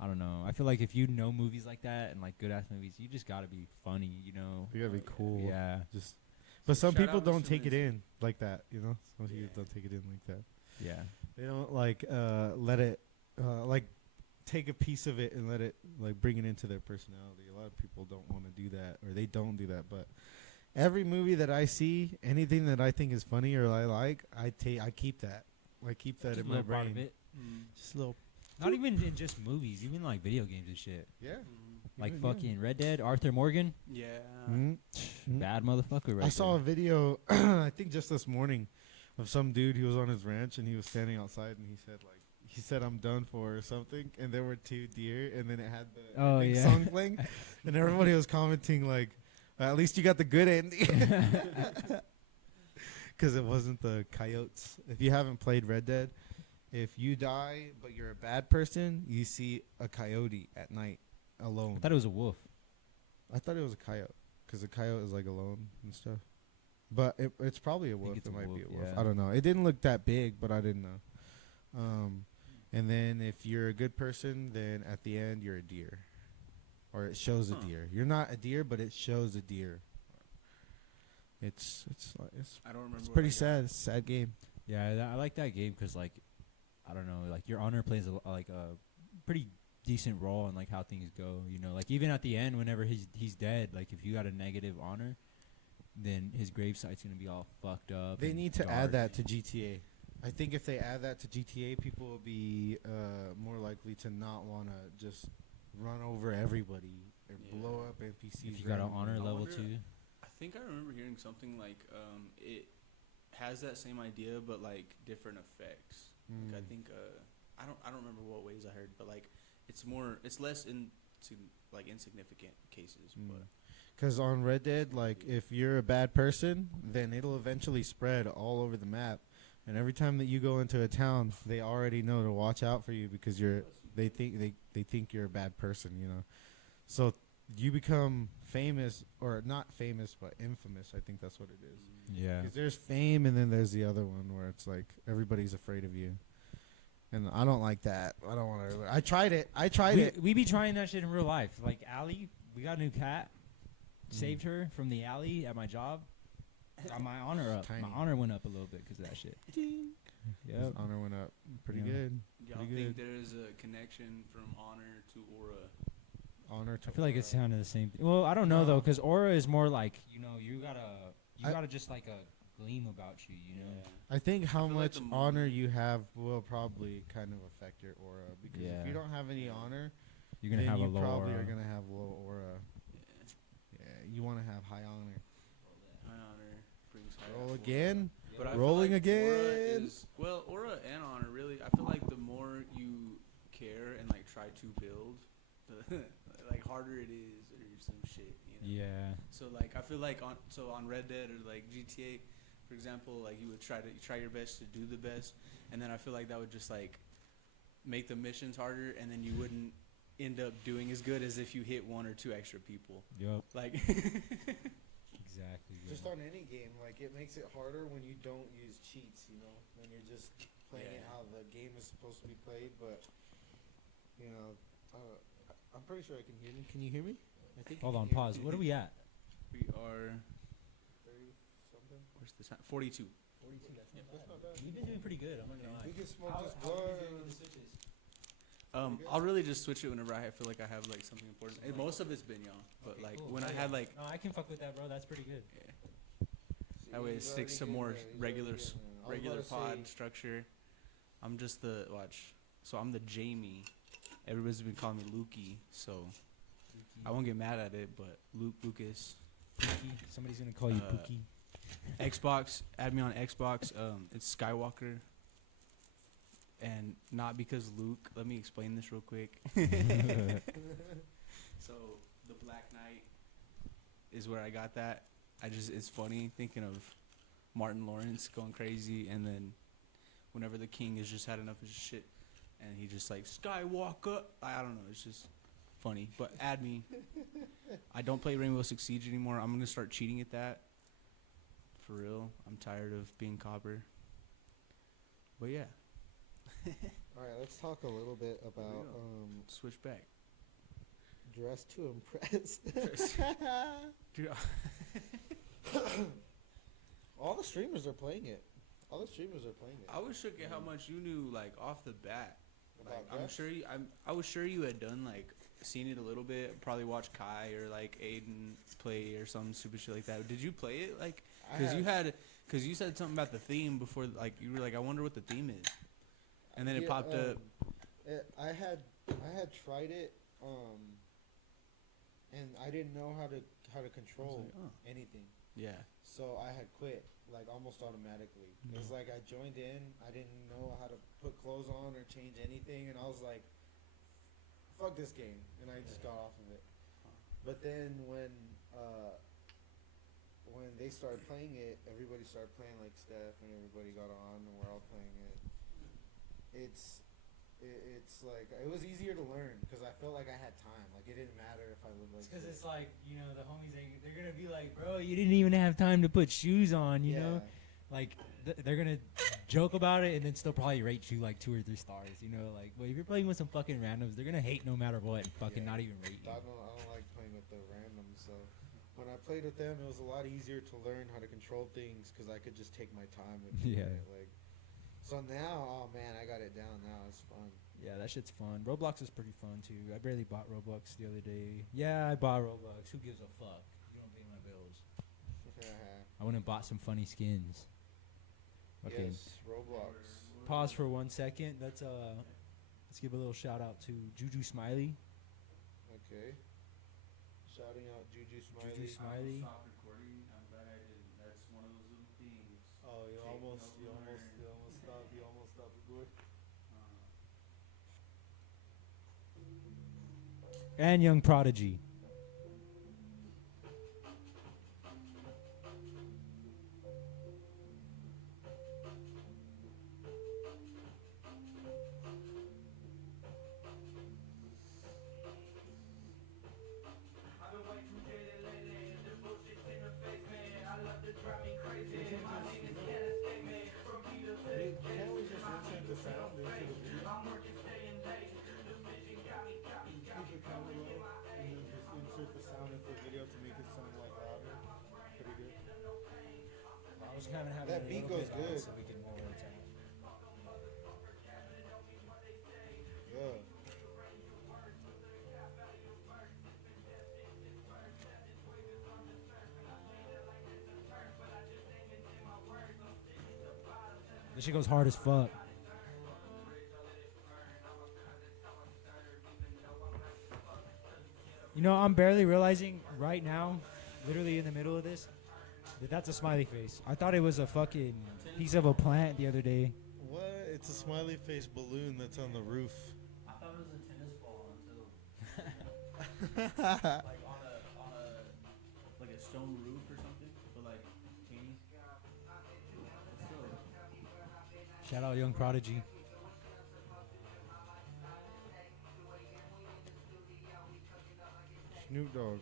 I don't know. I feel like if you know movies like that and like good ass movies, you just gotta be funny. You know. You gotta be cool. Yeah. Just. But some Shout people out don't Mr. take it Lindsay. in like that. You know, some people don't take it in like that. Yeah. They don't like let it like take a piece of it and let it like bring it into their personality. A lot of people don't want to do that or they don't do that. But every movie that I see, anything that I think is funny or I like, I keep that. I keep that in my Little part of brain. it. Just a little. Not even in just movies, even like video games and shit. Yeah. Like Even, yeah. fucking Red Dead, Arthur Morgan, yeah. Mhm. bad motherfucker. Right I saw a there. video, I think just this morning, of some dude. He was on his ranch and he was standing outside and he said I'm done for or something, and there were 2 deer and then it had the big song playing, and everybody was commenting like, at least you got the good ending, because it wasn't the coyotes. If you haven't played Red Dead, if you die but you're a bad person, you see a coyote at night alone. I thought it was a wolf. I thought it was a coyote because a coyote is like alone and stuff. But it's probably a wolf. it's It a might wolf, be a wolf. yeah. I don't know. It didn't look that big, but I didn't know. And then if you're a good person, then at the end you're a deer, or it shows a deer. You're not a deer, but it shows a deer. It's I don't remember. it's what pretty I got. sad. It's a sad game. Yeah, I like that game because like, I don't know, like your honor plays like a pretty decent role in like how things go. You know, like even at the end, whenever he's dead, like if you got a negative honor, then his gravesite's gonna be all fucked up. They and need to dark. add that to GTA. I think if they add that to GTA, people will be more likely to not want to just run over everybody or Yeah. blow up NPCs. If you got an randomly. honor I level wonder- 2. I think I remember hearing something like it has that same idea but like different effects. Like I Mm. think I don't remember what ways I heard, but like it's less into like insignificant cases. Mm. But Because on Red Dead, like, if you're a bad person, then it'll eventually spread all over the map. And every time that you go into a town, they already know to watch out for you because they think you're a bad person, you know. So you become famous, or not famous, but infamous. I think that's what it is. Yeah. Because there's fame, and then there's the other one where it's like everybody's afraid of you. And I don't like that. I don't want to. I tried it. We be trying that shit in real life. Like Allie, we got a new cat. Saved her from the alley at my job. Got my honor up. Tiny. My honor went up a little bit because of that shit. His Yep. honor went up pretty Yeah. good. y'all Pretty think good. there is a connection from honor to aura? Honor to. I feel like it's kind of the same thing. Well, I don't know No. though, because aura is more like, you know, you I- gotta just like a gleam about you, you know. I think how feel like much the honor more- you have will probably kind of affect your aura. Because if Yeah. you don't have any honor, You're gonna then have a you low probably aura. are gonna have low aura. Yeah. Yeah, you want to have high honor. My honor brings high Roll aura. again. But I feel Rolling like Aura again. is, well, aura and honor really. I feel like the more you care and like try to build, the like harder it is or some shit. You know? Yeah. So like I feel like on Red Dead or like GTA, for example, like you would try your best to do the best, and then I feel like that would just like make the missions harder, and then you wouldn't end up doing as good as if you hit one or two extra people. Yup. Like Exactly. Just on any game, like it makes it harder when you don't use cheats. You know, when you're just playing it Yeah. how the game is supposed to be played. But you know, I'm pretty sure I can hear me. Can you hear me? I think. Hold you on, can hear pause. me. What are we at? we are. 30 something. Where's the time? 42. 42. That's That's not bad. We've been doing pretty good. I'm not gonna lie. We can smoke How- this how are we blunt. doing with the switches? I'll really just switch it whenever I feel like I have like something important. And most of it's been y'all, but Okay, like cool. when I Oh, had yeah. like No, I can fuck with that, bro. That's pretty good. that way it He's sticks to already more getting there. He's regular already getting there. I was regular about to pod say, structure. I'm just the so I'm the Jamie. Everybody's been calling me Lukey, so I won't get mad at it. But Lucas, Pookie. Somebody's gonna call you Uh, Pookie. Xbox, add me on Xbox. It's Skywalker, and not because Luke. Let me explain this real quick. So the Black Knight is where I got that. It's funny thinking of Martin Lawrence going crazy, and then whenever the king has just had enough of his shit, and he just like Skywalker. I don't know. It's just funny. But add me. I don't play Rainbow Six Siege anymore. I'm gonna start cheating at that. For real. I'm tired of being copper. But yeah, All right, let's talk a little bit about go. Switch back. dress to impress. Dude, All the streamers are playing it. All the streamers are playing it. I was shook at how much you knew like off the bat. Like About dress? I was sure you had done like seen it a little bit. Probably watched Kai or like Aiden play or some stupid shit like that. Did you play it like? Because you said something about the theme before. Like you were like, I wonder what the theme is, and then it Yeah, popped up. I had tried it, and I didn't know how to control like, oh. anything. Yeah. So I had quit like almost automatically. It was like I joined in, I didn't know how to put clothes on or change anything, and I was like, "Fuck this game," and I just got off of it. But then when they started playing it, everybody started playing like Steph, and everybody got on, and we're all playing it. It's like it was easier to learn because I felt like I had time. Like it didn't matter if I looked like. Because shit. it's like, you know, the homies, they're going to be like, bro, you didn't even have time to put shoes on, you know? Like, they're going to joke about it and then still probably rate you like 2 or 3 stars, you know? Like, but if you're playing with some fucking randoms, they're going to hate no matter what and fucking Yeah. not even rate you. I don't like playing with the randoms. So when I played with them, it was a lot easier to learn how to control things because I could just take my time with Yeah. it. Like, so now, oh man, I got it down. Now it's fun. Yeah, that shit's fun. Roblox is pretty fun, too. I barely bought Roblox the other day. Yeah, I bought Roblox. Who gives a fuck? You don't pay my bills. I went and bought some funny skins. Okay. Yes, Roblox. Pause for 1 second. Let's give a little shout out to Juju Smiley. Okay. Shouting out Juju Smiley. Juju Smiley. Stop recording. I'm glad I didn't. That's one of those little things. Oh, you Take almost no learn. stopped. You almost stopped recording. And Young Prodigy. Can't we just insert the sound into the video? Keep the camera low and then just insert the sound into the video to make it sound like louder. Pretty good. I was kind of having That a beat little goes bit on good. so we can lower it down. Yeah. This shit goes hard as fuck. You know, I'm barely realizing right now, literally in the middle of this, that that's a smiley face. I thought it was a fucking piece of a plant the other day. What? It's a smiley face balloon that's on the roof. I thought it was a tennis ball until like on a like a stone roof or something, but like teeny. Shout out Young Prodigy. Snoop Dogg.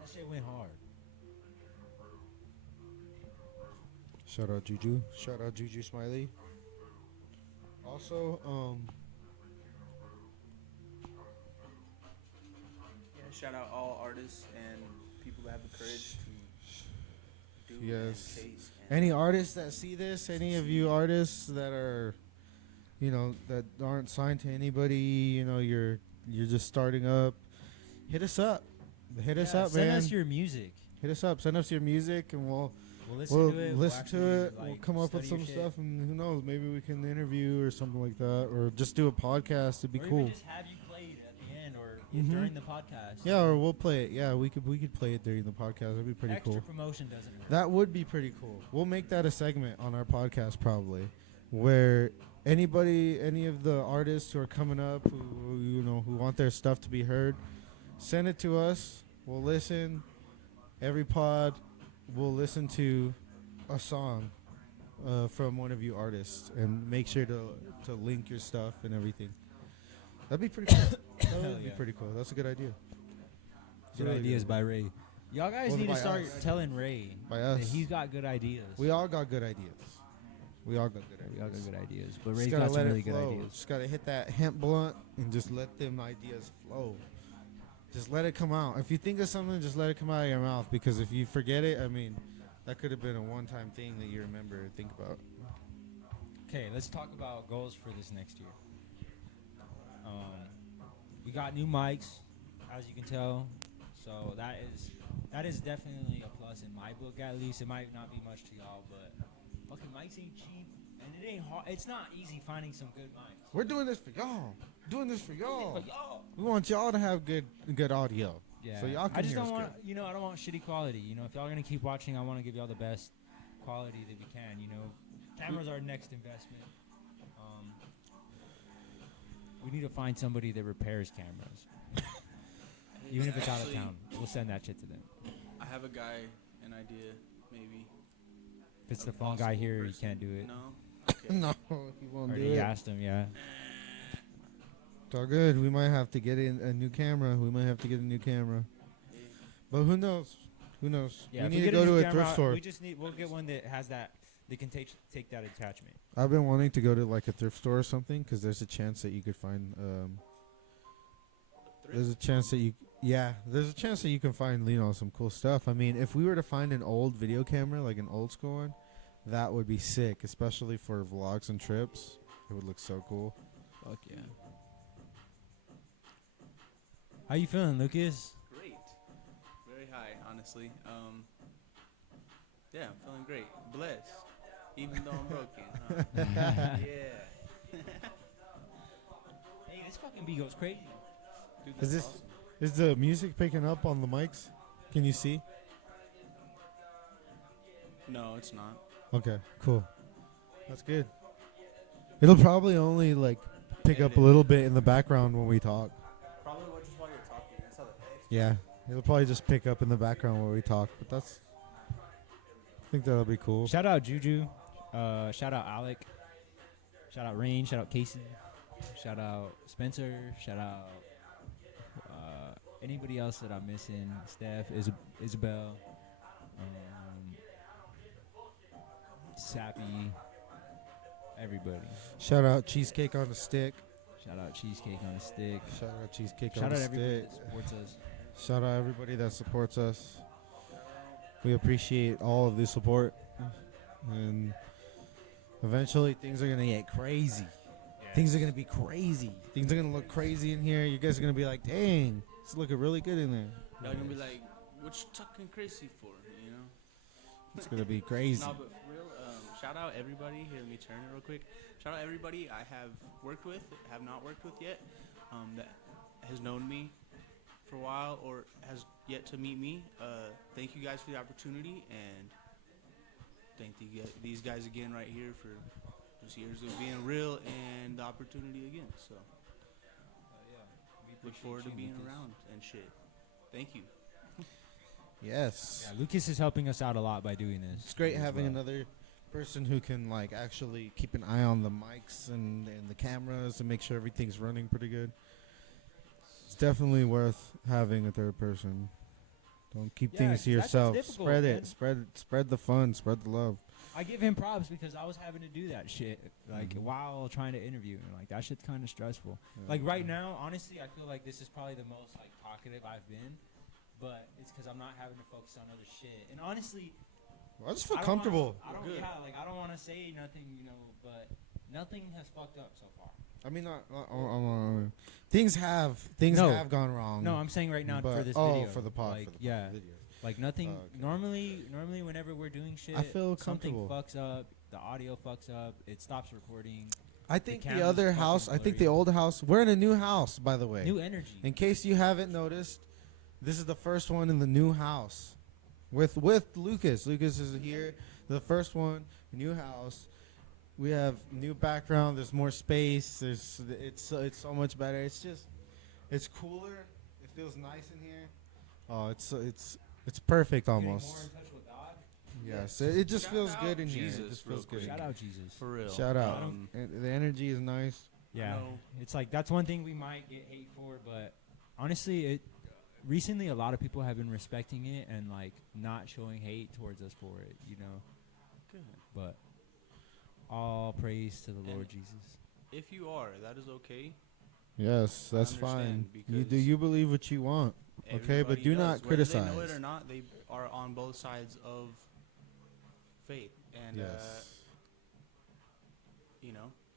That shit went hard. Shout out Juju. Shout out Juju Smiley. Also, Yeah, shout out all artists and people that have the courage to do Yes. and chase. And any artists that see this, any of you artists that are, that aren't signed to anybody, you're just starting up, hit us up. Hit us up, send man. us your music. Hit us up. Send us your music, and we'll We'll listen to it. listen actually, to it. We'll like, come up with study some your shit. stuff, and who knows? Maybe we can interview or something like that, or just do a podcast. It'd be Or cool. even just have you played at the end or Mhm. during the podcast. Yeah, or we'll play it. Yeah, we could play it during the podcast. That'd be pretty Extra cool. promotion doesn't hurt. That would be pretty cool. We'll make that a segment on our podcast probably, where any of the artists who are coming up, who want their stuff to be heard, send it to us. We'll listen. Every pod, we'll listen to a song from one of you artists, and make sure to link your stuff and everything. That'd be pretty cool. That Hell would be yeah. pretty cool. That's a good idea. It's a Good really ideas good by Ray. Y'all guys Well, need to by start us. telling Ray By that us. he's got good ideas. We all got good ideas. We all got good ideas. We all got good ideas, but Just Ray's gotta got let some it really good flow. ideas. Just gotta hit that hemp blunt and just let them ideas flow. Just let it come out. If you think of something, just let it come out of your mouth. Because if you forget it, that could have been a one-time thing that you remember or think about. Okay, let's talk about goals for this next year. We got new mics, as you can tell, so that is definitely a plus in my book. At least it might not be much to y'all, but fucking mics ain't cheap, and it ain't hard. It's not easy finding some good mics. We're doing this for y'all. Doing this for y'all. But y'all, We want y'all to have good audio. yeah. So y'all can I just hear don't us want, I don't want shitty quality. If y'all are gonna keep watching, I want to give y'all the best quality that we can. Cameras are our next investment. We need to find somebody that repairs cameras, even if it's out of Actually, town. We'll send that shit to them. I have a guy, an idea, maybe. If it's A the phone guy possible here, he person. can't do it. No. No, he won't do Already it. asked him, yeah. It's all good. We might have to get a new camera. But who knows? Yeah, we if need to get go new to a camera, thrift store. We'll get one that has that they can take that attachment. I've been wanting to go to like a thrift store or something because there's a chance that you could find. There's a chance that there's a chance that you can find some cool stuff. I mean, if we were to find an old video camera, like an old school one, that would be sick, especially for vlogs and trips. It would look so cool. Fuck yeah. How you feeling, Lucas? Great. Very high, honestly. Yeah, I'm feeling great. Blessed. Even though I'm broken. Huh? Yeah. Hey, this fucking beat goes crazy. Dude, Is that's this awesome. is the music picking up on the mics? Can you see? No, it's not. Okay, cool. That's good. It'll probably only like pick up a Edit. little bit in the background when we talk. Probably just while you're talking. That's how the Yeah, it'll probably just pick up in the background when we talk. But I think that'll be cool. Shout out Juju. Shout out Alec. Shout out Rain. Shout out Casey. Shout out Spencer. Shout out anybody else that I'm missing. Steph, Isabel, Sappy, everybody. Shout out Cheesecake on a Stick. Shout out Cheesecake on a Stick. Shout out Cheesecake Shout on out a everybody Stick. that supports us. Shout out everybody that supports us. We appreciate all of the support. And eventually things are going to get crazy. Things are going to be crazy. Things are going to look crazy in here. You guys are going to be like, dang, it's looking really good in there. Y'all gonna be like, what you talking crazy for? You know? It's going to be crazy. No, but for real, shout out everybody. Here, let me turn it real quick. Shout out everybody I have worked with, have not worked with yet, that has known me for a while or has yet to meet me. Thank you guys for the opportunity, and thank these guys again right here for just years of being real and the opportunity again. So look forward to being around and shit. Thank you. Yes. Yeah, Lucas is helping us out a lot by doing this. It's great as having well. another person who can like actually keep an eye on the mics and the cameras and make sure everything's running pretty good. It's definitely worth having a third person. Don't keep Yeah, things to 'cause that's what's yourself. difficult, Spread man. it. Spread the fun. Spread the love. I give him props because I was having to do that shit like Mhm. while trying to interview, and like that shit's kind of stressful. Like right now, honestly, I feel like this is probably the most like talkative I've been, but it's because I'm not having to focus on other shit. And honestly, Well, I just feel I don't comfortable. Wanna, I don't. Good. Yeah, like I don't want to say nothing, but nothing has fucked up so far. I mean, things have No. gone wrong. No, I'm saying right now but- for this oh, video. for the pod. Like, for the pod, yeah. the video. Like nothing. Oh, okay. Normally, whenever we're doing shit, I feel something comfortable. fucks up. The audio fucks up. It stops recording. I think the camera's other fucking house. I think blurry. the old house. We're in a new house, by the way. New energy. In case you haven't noticed, this is the first one in the new house with Lucas. Lucas is here. The first one, new house. We have new background. There's more space. It's so much better. It's cooler. It feels nice in here. Oh, it's perfect Getting more almost. in touch with God. Yes, it just Shout feels out good in here. Jesus It just real feels good. quick. Shout out Jesus. For real. Shout out. Um, And the energy is nice. Yeah, know- it's like that's one thing we might get hate for, but honestly, recently a lot of people have been respecting it and like not showing hate towards us for it, good. But all praise to the And- Lord Jesus. If you are, that is okay. Yes, I that's understand fine. You because you believe what you want. Okay, but Everybody do does. not Whether they know criticize. it or not, they are on both sides of faith, and Yes.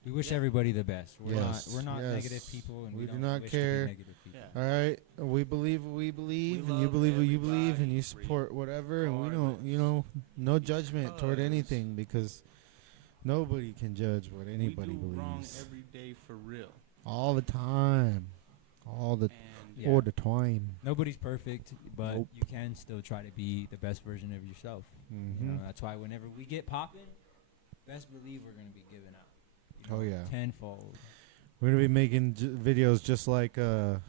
We wish Yeah. everybody the best. Yes, We're not yes. negative people, and We we do don't not wish to be care. negative people. yeah. All right, we believe what we believe, and you love believe what you believe, and you everybody support whatever, and we don't, regardless. no judgment toward Because anything because nobody can judge what anybody we do wrong believes. every day for real, All the time, all the Yeah. all the time. Nobody's perfect, but Nope. you can still try to be the best version of yourself. Mhm. That's why whenever we get popping, best believe we're gonna be giving out. Oh, yeah. Tenfold. We're gonna be making videos just like that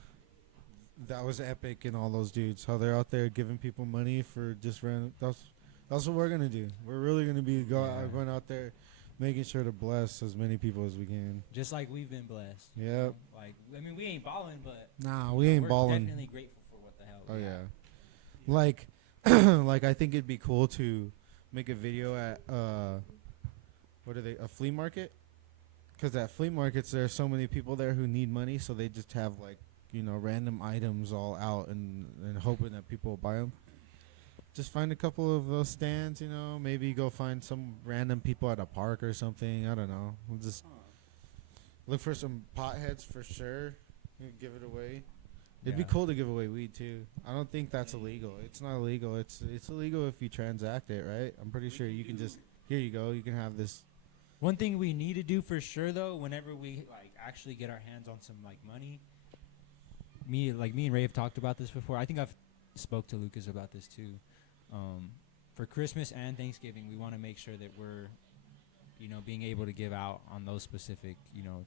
was epic and all those dudes. How they're out there giving people money for just random. That's what we're gonna do. We're really gonna be Yeah. going out there, making sure to bless as many people as we can. Just like we've been blessed. you Yep. know? Like I mean, we ain't balling, but Nah, we ain't we're balling. definitely grateful for what the hell. Oh we yeah. have. Like, like I think it'd be cool to make a video what are they? A flea market? Because at flea markets, there are so many people there who need money, so they just have like random items all out and hoping that people will buy them. Just find a couple of those stands, maybe go find some random people at a park or something. I don't know. We'll just look for some potheads for sure. Give it away. It'd be Yeah. cool to give away weed too. I don't think that's illegal. It's not illegal. It's illegal if you transact it, right? I'm pretty sure you can just here you go. You can have this. One thing we need to do for sure though, whenever we like actually get our hands on some like money, me and Ray have talked about this before. I think I've spoke to Lucas about this too. For Christmas and Thanksgiving, we want to make sure that we're, being able to give out on those specific,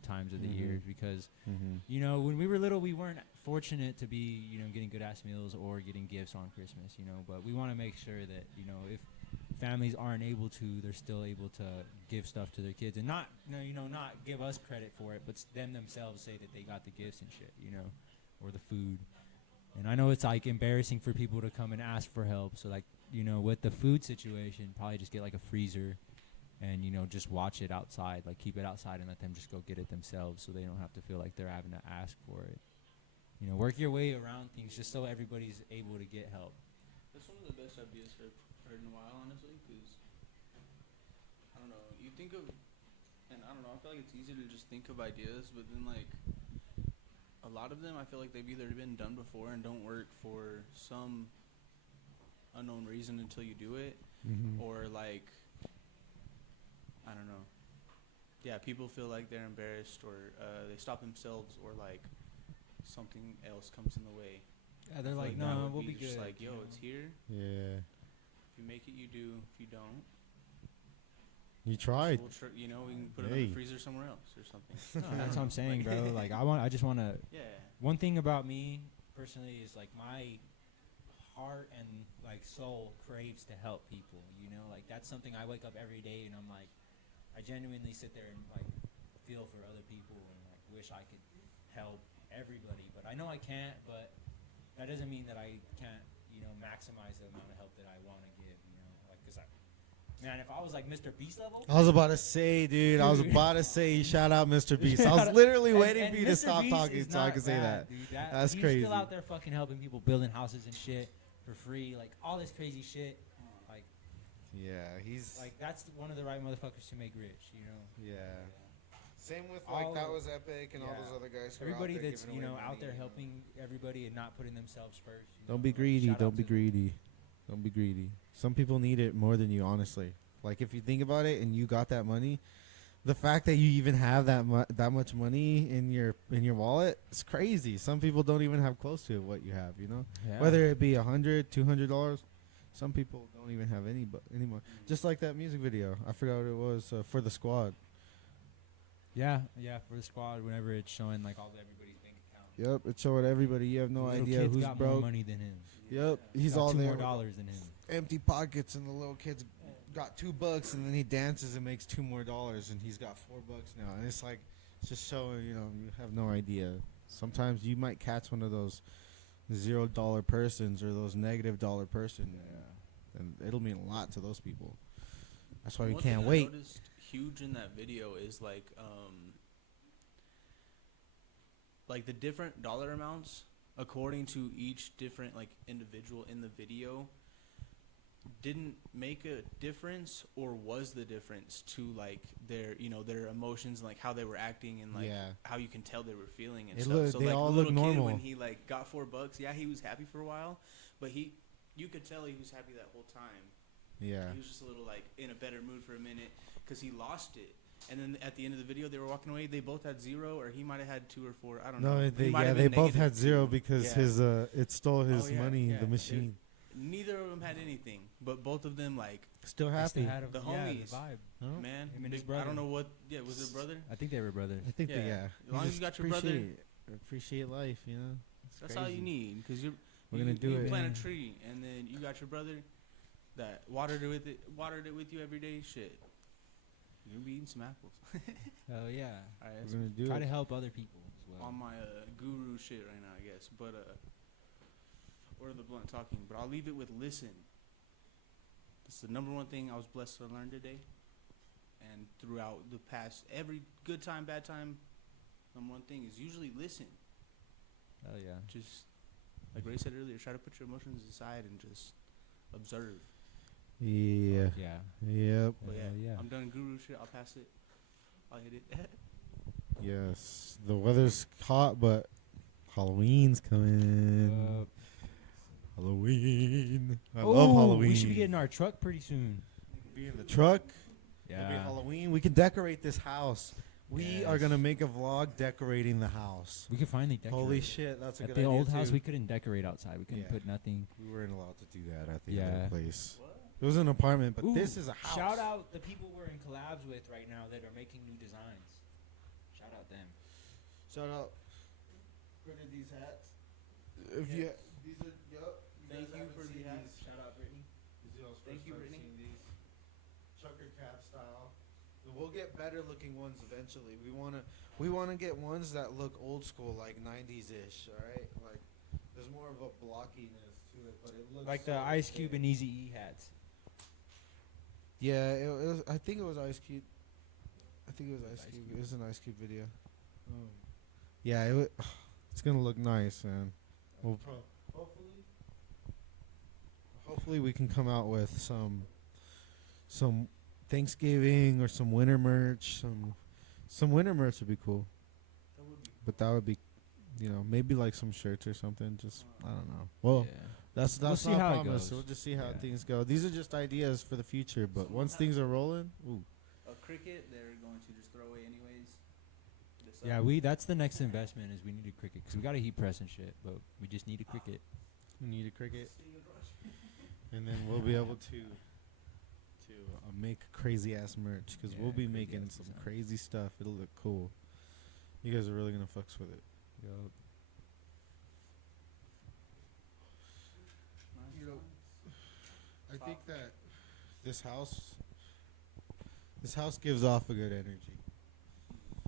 times of the year because, when we were little, we weren't fortunate to be, getting good ass meals or getting gifts on Christmas, but we want to make sure that, if families aren't able to, they're still able to give stuff to their kids and not give us credit for it, but them themselves say that they got the gifts and shit, or the food. And I know it's like embarrassing for people to come and ask for help. So like, with the food situation, probably just get like a freezer and, just watch it outside, like keep it outside and let them just go get it themselves so they don't have to feel like they're having to ask for it. Work your way around things just so everybody's able to get help. That's one of the best ideas I've heard in a while, honestly, because, I don't know, you think of, and I don't know, I feel like it's easy to just think of ideas, but then, like, a lot of them, I feel like they've either been done before and don't work for some unknown reason until you do it, or, like, I don't know. Yeah, people feel like they're embarrassed, or they stop themselves, or, like, something else comes in the way. Yeah, they're like, that no, would we'll be just good. like, yo, it's here. Yeah. If you make it, you do. If you don't, You tried. we'll we can put it in the freezer somewhere else or something. No, that's what I'm saying, bro. Like, I just want to. Yeah. One thing about me personally is like my heart and like soul craves to help people. Like that's something I wake up every day and I'm like, I genuinely sit there and like feel for other people and like wish I could help everybody, but I know I can't. But that doesn't mean that I can't, maximize the amount of help that I want to give. Like because man, if I was like Mr. Beast level. I was about to say, dude. I was about to say, shout out Mr. Beast. I was literally waiting for you to Mr. stop Beast talking is so I not could say bad, that. Dude. That's he's crazy. Still out there fucking helping people building houses and shit for free, like all this crazy shit. Like, Yeah, he's like that's one of the right motherfuckers to make rich. yeah. Same with All- That Was Epic and all yeah. those other guys. Who Everybody are out there that's giving away money, out there helping everybody and not putting themselves first. Don't be like, greedy. shout out Don't be to them. greedy. Don't be greedy. Some people need it more than you, honestly. Like if you think about it, and you got that money, the fact that you even have that much money in your wallet, it's crazy. Some people don't even have close to what you have. Yeah. Whether it be $100, $200. Some people don't even have anymore. Just like that music video. I forgot what it was for the squad. Yeah, for the squad, whenever it's showing like all everybody's bank account. Yep, it showed everybody. You have no Little idea kid's who's got more broke. money than him. Yep, he's Got all two there. more with dollars than him. empty pockets, and the little kid's got $2, and then he dances and makes $2 more, and he's got $4 now. And it's like, it's just showing, you have no idea. Sometimes you might catch one of those $0 persons or those $- person, and it'll mean a lot to those people. That's why we One can't thing wait. I noticed huge in that video is like the different dollar amounts according to each different like individual in the video didn't make a difference, or was the difference to like their emotions and like how they were acting and like Yeah. how you can tell they were feeling and It stuff. look- So they like all the look little kid normal. when he like got $4, yeah, he was happy for a while, but you could tell he was happy that whole time. Yeah. He was just a little like in a better mood for a minute because he lost it. And then at the end of the video, they were walking away. They both had 0, or he might have had 2 or 4. I don't know. No, He they might have they been both had negative 0 2. because Yeah. his it stole his yeah, money, yeah. the machine. Neither of them had anything, but both of them like Still They happy. still had The the homies. vibe. Huh? man. Him and his I brother. don't know what. Yeah, was their brother? I think they were brothers. I think that, Yeah. yeah. As long as you got your brother- appreciate life, It's That's all you crazy. need, because We're gonna do you it. plant a tree, and then you got your brother that watered it with you every day. Shit, you're gonna be eating some apples. Oh yeah. All right, We're that's gonna do Try it. to help other people as well. on my guru shit right now, I guess. But or the blunt talking. But I'll leave it with listen. This is the number one thing I was blessed to learn today. and throughout the past, every good time, bad time, number one thing is usually listen. Oh yeah. Just like Ray said earlier, try to put your emotions aside and just observe. Yeah. Yeah. Yep. But Hell yeah. I'm done guru shit. I'll pass it. I'll hit it. Yes. The weather's hot, but Halloween's coming. Halloween. I love Halloween. We should be getting our truck pretty soon. Be in the truck. It'll be Yeah. Halloween. We can decorate this house. We are Yes. gonna make a vlog decorating the house. We could finally decorate. Holy shit, that's a At good the idea old house, too. we couldn't decorate outside. We couldn't Yeah. put nothing. We weren't allowed to do that at the Yeah. other place. It was an apartment, but Ooh, this is a house. Shout out the people we're in collabs with right now that are making new designs. Shout out them. Shout out. Printed these hats. If you, these are, yup. Thank you for the hats. Shout out Brittany. Thank you, Brittany. Trucker cap style. We'll get better looking ones eventually. We wanna get ones that look old school, like 90s ish. All right, like there's more of a blockiness to it, but it looks Like so the Ice okay. Cube and Easy E hats. Yeah, it was. I think it was Ice Cube. I think it was Ice Cube. It was an Ice Cube video. Yeah, it's gonna look nice, man. We'll hopefully we can come out with some Thanksgiving or some winter merch. Some winter merch would be cool. But that would be, maybe like some shirts or something. Just I don't know. Well, yeah. that's We'll see not how it promise. goes. We'll just see how Yeah. things go. These are just ideas for the future. But once things are rolling, ooh. A cricket, they're going to just throw away anyways. Just, Yeah, that's the next investment is we need a cricket because we got a heat press and shit, but we just need a cricket. We need a cricket, and then we'll be able to make crazy ass merch because we'll Yeah, be crazy making ass some design. crazy stuff. It'll look cool. You guys are really gonna fucks with it. Yup. I think that this house gives off a good energy.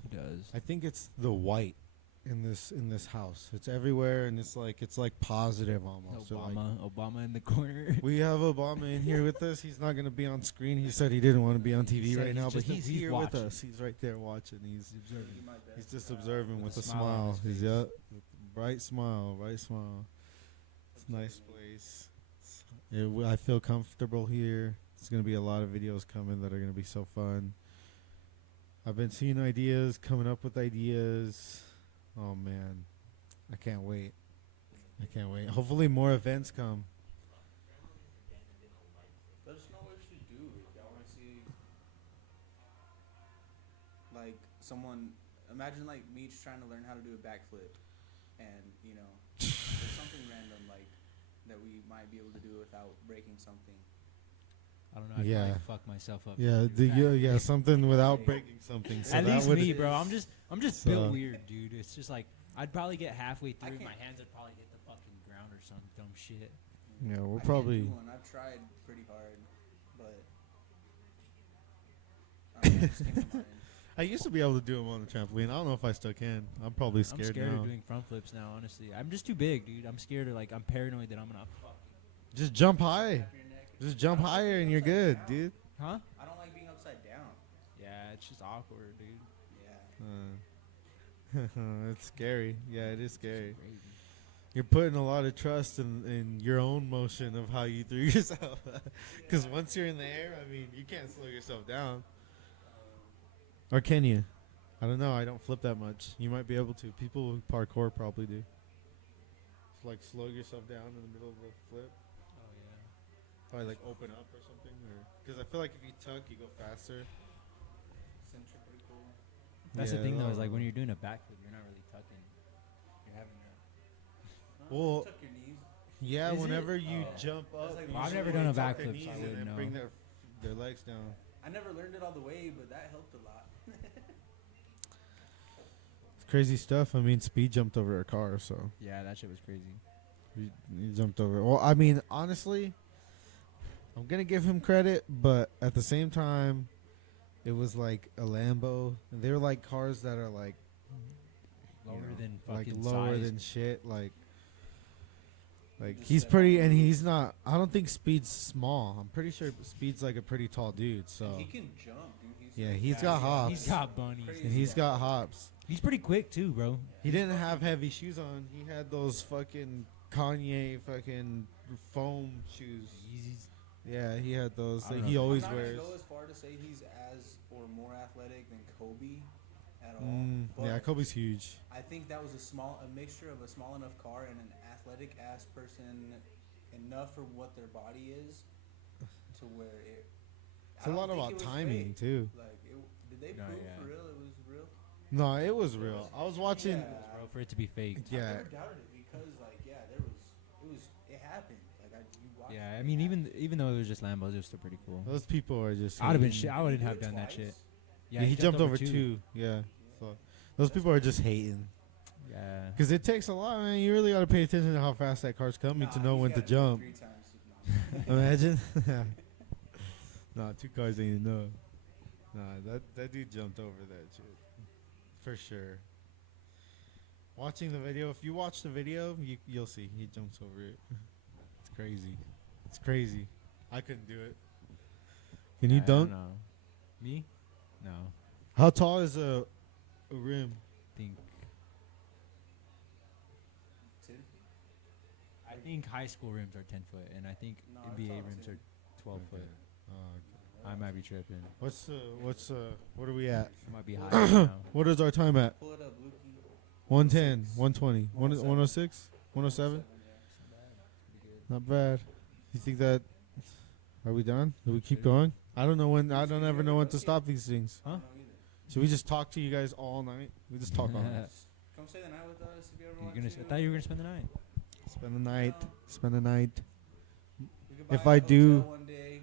It does. I think it's the white in this house. It's everywhere, and it's like positive almost. So like, Obama in the corner. we have Obama in here with us. He's not going to be on screen. He said he didn't want to be on TV He said right now, but he's he's here with watching. us. He's right there watching. He's observing. just observing with with a a smile on smile. his He's face. yeah, bright smile. It's a nice place. I feel comfortable here. There's going to be a lot of videos coming that are going to be so fun. I've been seeing ideas, coming up with ideas. Oh man, I can't wait. Hopefully more events come. Let us know what you should do if y'all want to see. Like someone, imagine like me just trying to learn how to do a backflip, and there's something random like that we might be able to do without breaking something. I don't know. I'd Yeah. probably fuck myself up. Yeah, something without breaking something. So At that least would- me, bro. I'm just So- built weird, dude. It's just like I'd probably get halfway through, can't- my hands would probably hit the fucking ground or some dumb shit. Yeah, we'll I can't probably. do one. I've tried pretty hard, but I don't know, it just came to mind. I used to be able to do them on the trampoline. I don't know if I still can. I'm probably I'm scared, scared now. of doing front flips now. Honestly, I'm just too big, dude. I'm scared of I'm paranoid that I'm gonna fuck. Just jump high. Snap your neck. Just jump higher and you're good, dude. Huh? I don't like being upside down. Yeah, it's just awkward, dude. Yeah. It's scary. Yeah, it is scary. Crazy. You're putting a lot of trust in your own motion of how you threw yourself. Because once you're in the air, I mean, you can't slow yourself down. Or can you? I don't know. I don't flip that much. You might be able to. People who parkour probably do. Like slow yourself down in the middle of a flip. Oh yeah. Probably like open up or something. Because I feel like if you tuck, you go faster. Centripetal. That's Yeah, the thing though. Is I like don't when know. you're doing a backflip, you're not really tucking. You're having that. Well, Tuck your knees. Yeah, Is it? whenever you Oh. jump up, like you Well, I've never usually done a tuck their backflip, knees so I and wouldn't then know. bring their legs down. I never learned it all the way, but that helped a lot. It's crazy stuff. I mean, Speed jumped over a car, so Yeah, that shit was crazy. he jumped over. Well, I mean, honestly, I'm gonna give him credit, but at the same time, it was like a Lambo, and they were like cars that are like Lower you know, than like fucking lower size. than shit. Like Just he's step pretty, on and him. he's not. I don't think Speed's small. I'm pretty sure Speed's like a pretty tall dude. So He can jump, dude. He's Yeah, he's got hops. He's got bunnies. Crazy. And he's got hops. He's pretty quick too, bro. He didn't have heavy shoes on. He had those fucking Kanye fucking foam shoes. Yeezys. Yeah, he had those I that don't he know. always I'm not wears. gonna go as far to say he's as or more athletic than Kobe at all. But Yeah, Kobe's huge. I think that was a mixture of a small enough car and an athletic ass person enough for what their body is to where it. It's a lot about timing too. Like, did they No, prove yeah. for real it was real? No, it was real. I was watching. Yeah. Bro, for it to be fake. I Yeah, never doubted it because, like, yeah, it happened. Like, you watched. Yeah, it I mean, happen. even though it was just Lambos, it was still pretty cool. those people are just. I'd have been hating. shit. I wouldn't Did have it done that twice? shit. Yeah, he jumped over two. Yeah, so those people are just hating. Yeah. Because it takes a lot, man. You really got to pay attention to how fast that car's coming to Nah, know he's when to gotta do it jump. 3 times. Nah. Imagine. Nah, 2 cars ain't enough. Nah, that dude jumped over that shit. For sure. Watching the video, if you watch the video, you'll see he jumps over it. It's crazy. It's crazy. I couldn't do it. Can you I don't dunk? know. Me? No. How tall is a rim? Think. 10 feet? I think high school rims are 10 foot, and I think No, NBA it's all rims 10. are 12 foot. Okay. I might be tripping. What are we at? Might be high now. What is our time at? Pull it up, Lukey. 110, 120, 107. 106, 107. Not bad. You think that? Are we done? Do we keep going? I don't know when. I don't ever know when to stop these things. Huh? Should we just talk to you guys all night? We just talk all night. Come stay the night with us if you ever You're want gonna, to. I thought you were gonna spend the night. Spend the night. Spend the night. We could buy If a I hotel do- one day.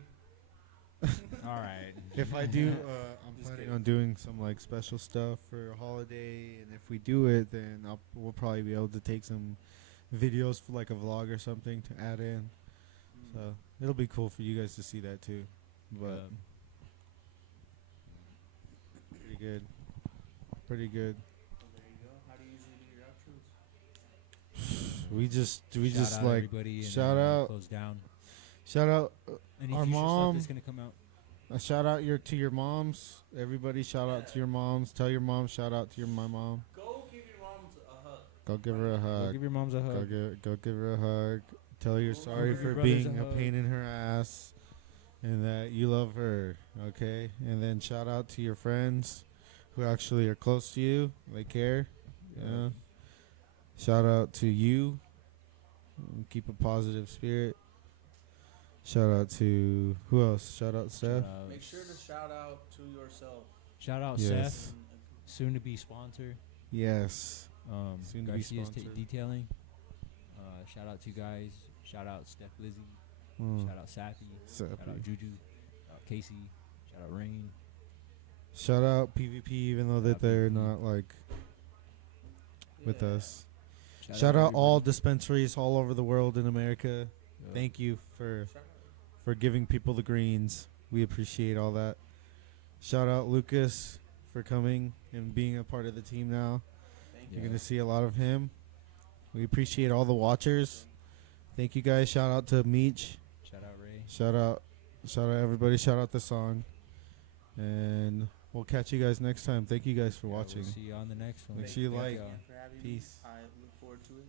All right. If I do, I'm Just planning kidding. on doing some like special stuff for a holiday, and if we do it, then we'll probably be able to take some videos for like a vlog or something to add in. So it'll be cool for you guys to see that too. But pretty good. Pretty good. Well, there you go. How do you usually do your outros? We just Shout out like everybody and shout then, out- Close down. shout out Any our future mom. stuff that's gonna come out. a shout out to your moms. Everybody shout out to your moms. Tell your mom shout out to my mom. Go give your mom a hug. Go give her a Go hug. give your moms a hug. Go give her a hug. Tell her you're Go sorry give your for brothers being a a hug. pain in her ass, and that you love her. Okay, and then shout out to your friends who actually are close to you. They care. Yeah. Shout out to you. Keep a positive spirit. Shout out to who else? Shout out Steph. Make sure to shout out to yourself. Shout out Yes. Seth, soon to be sponsor. Yes. Soon Soon to to be Garcia's sponsor. detailing. Shout out to you guys. Shout out Steph Lizzie. Mm. Shout out Sappy. Shout out Sappy. Juju. Shout out Casey. Shout out Rain. Shout out PvP, even though that out they're PvP. not like with Yeah. us. Shout out everybody. all dispensaries all over the world in America. Yeah. Thank you for Shout out. giving people the greens. We appreciate all that. Shout out Lucas for coming and being a part of the team now. Thank You're Yeah. gonna see a lot of him. We appreciate all the watchers. Thank you guys. Shout out to Meech. Shout out Ray. Shout out everybody. Shout out the song. And we'll catch you guys next time. Thank you guys for Yeah, watching. We'll see you on the next one. Make sure you Thank like. y'all. Thank you for having Peace. me. I look forward to it.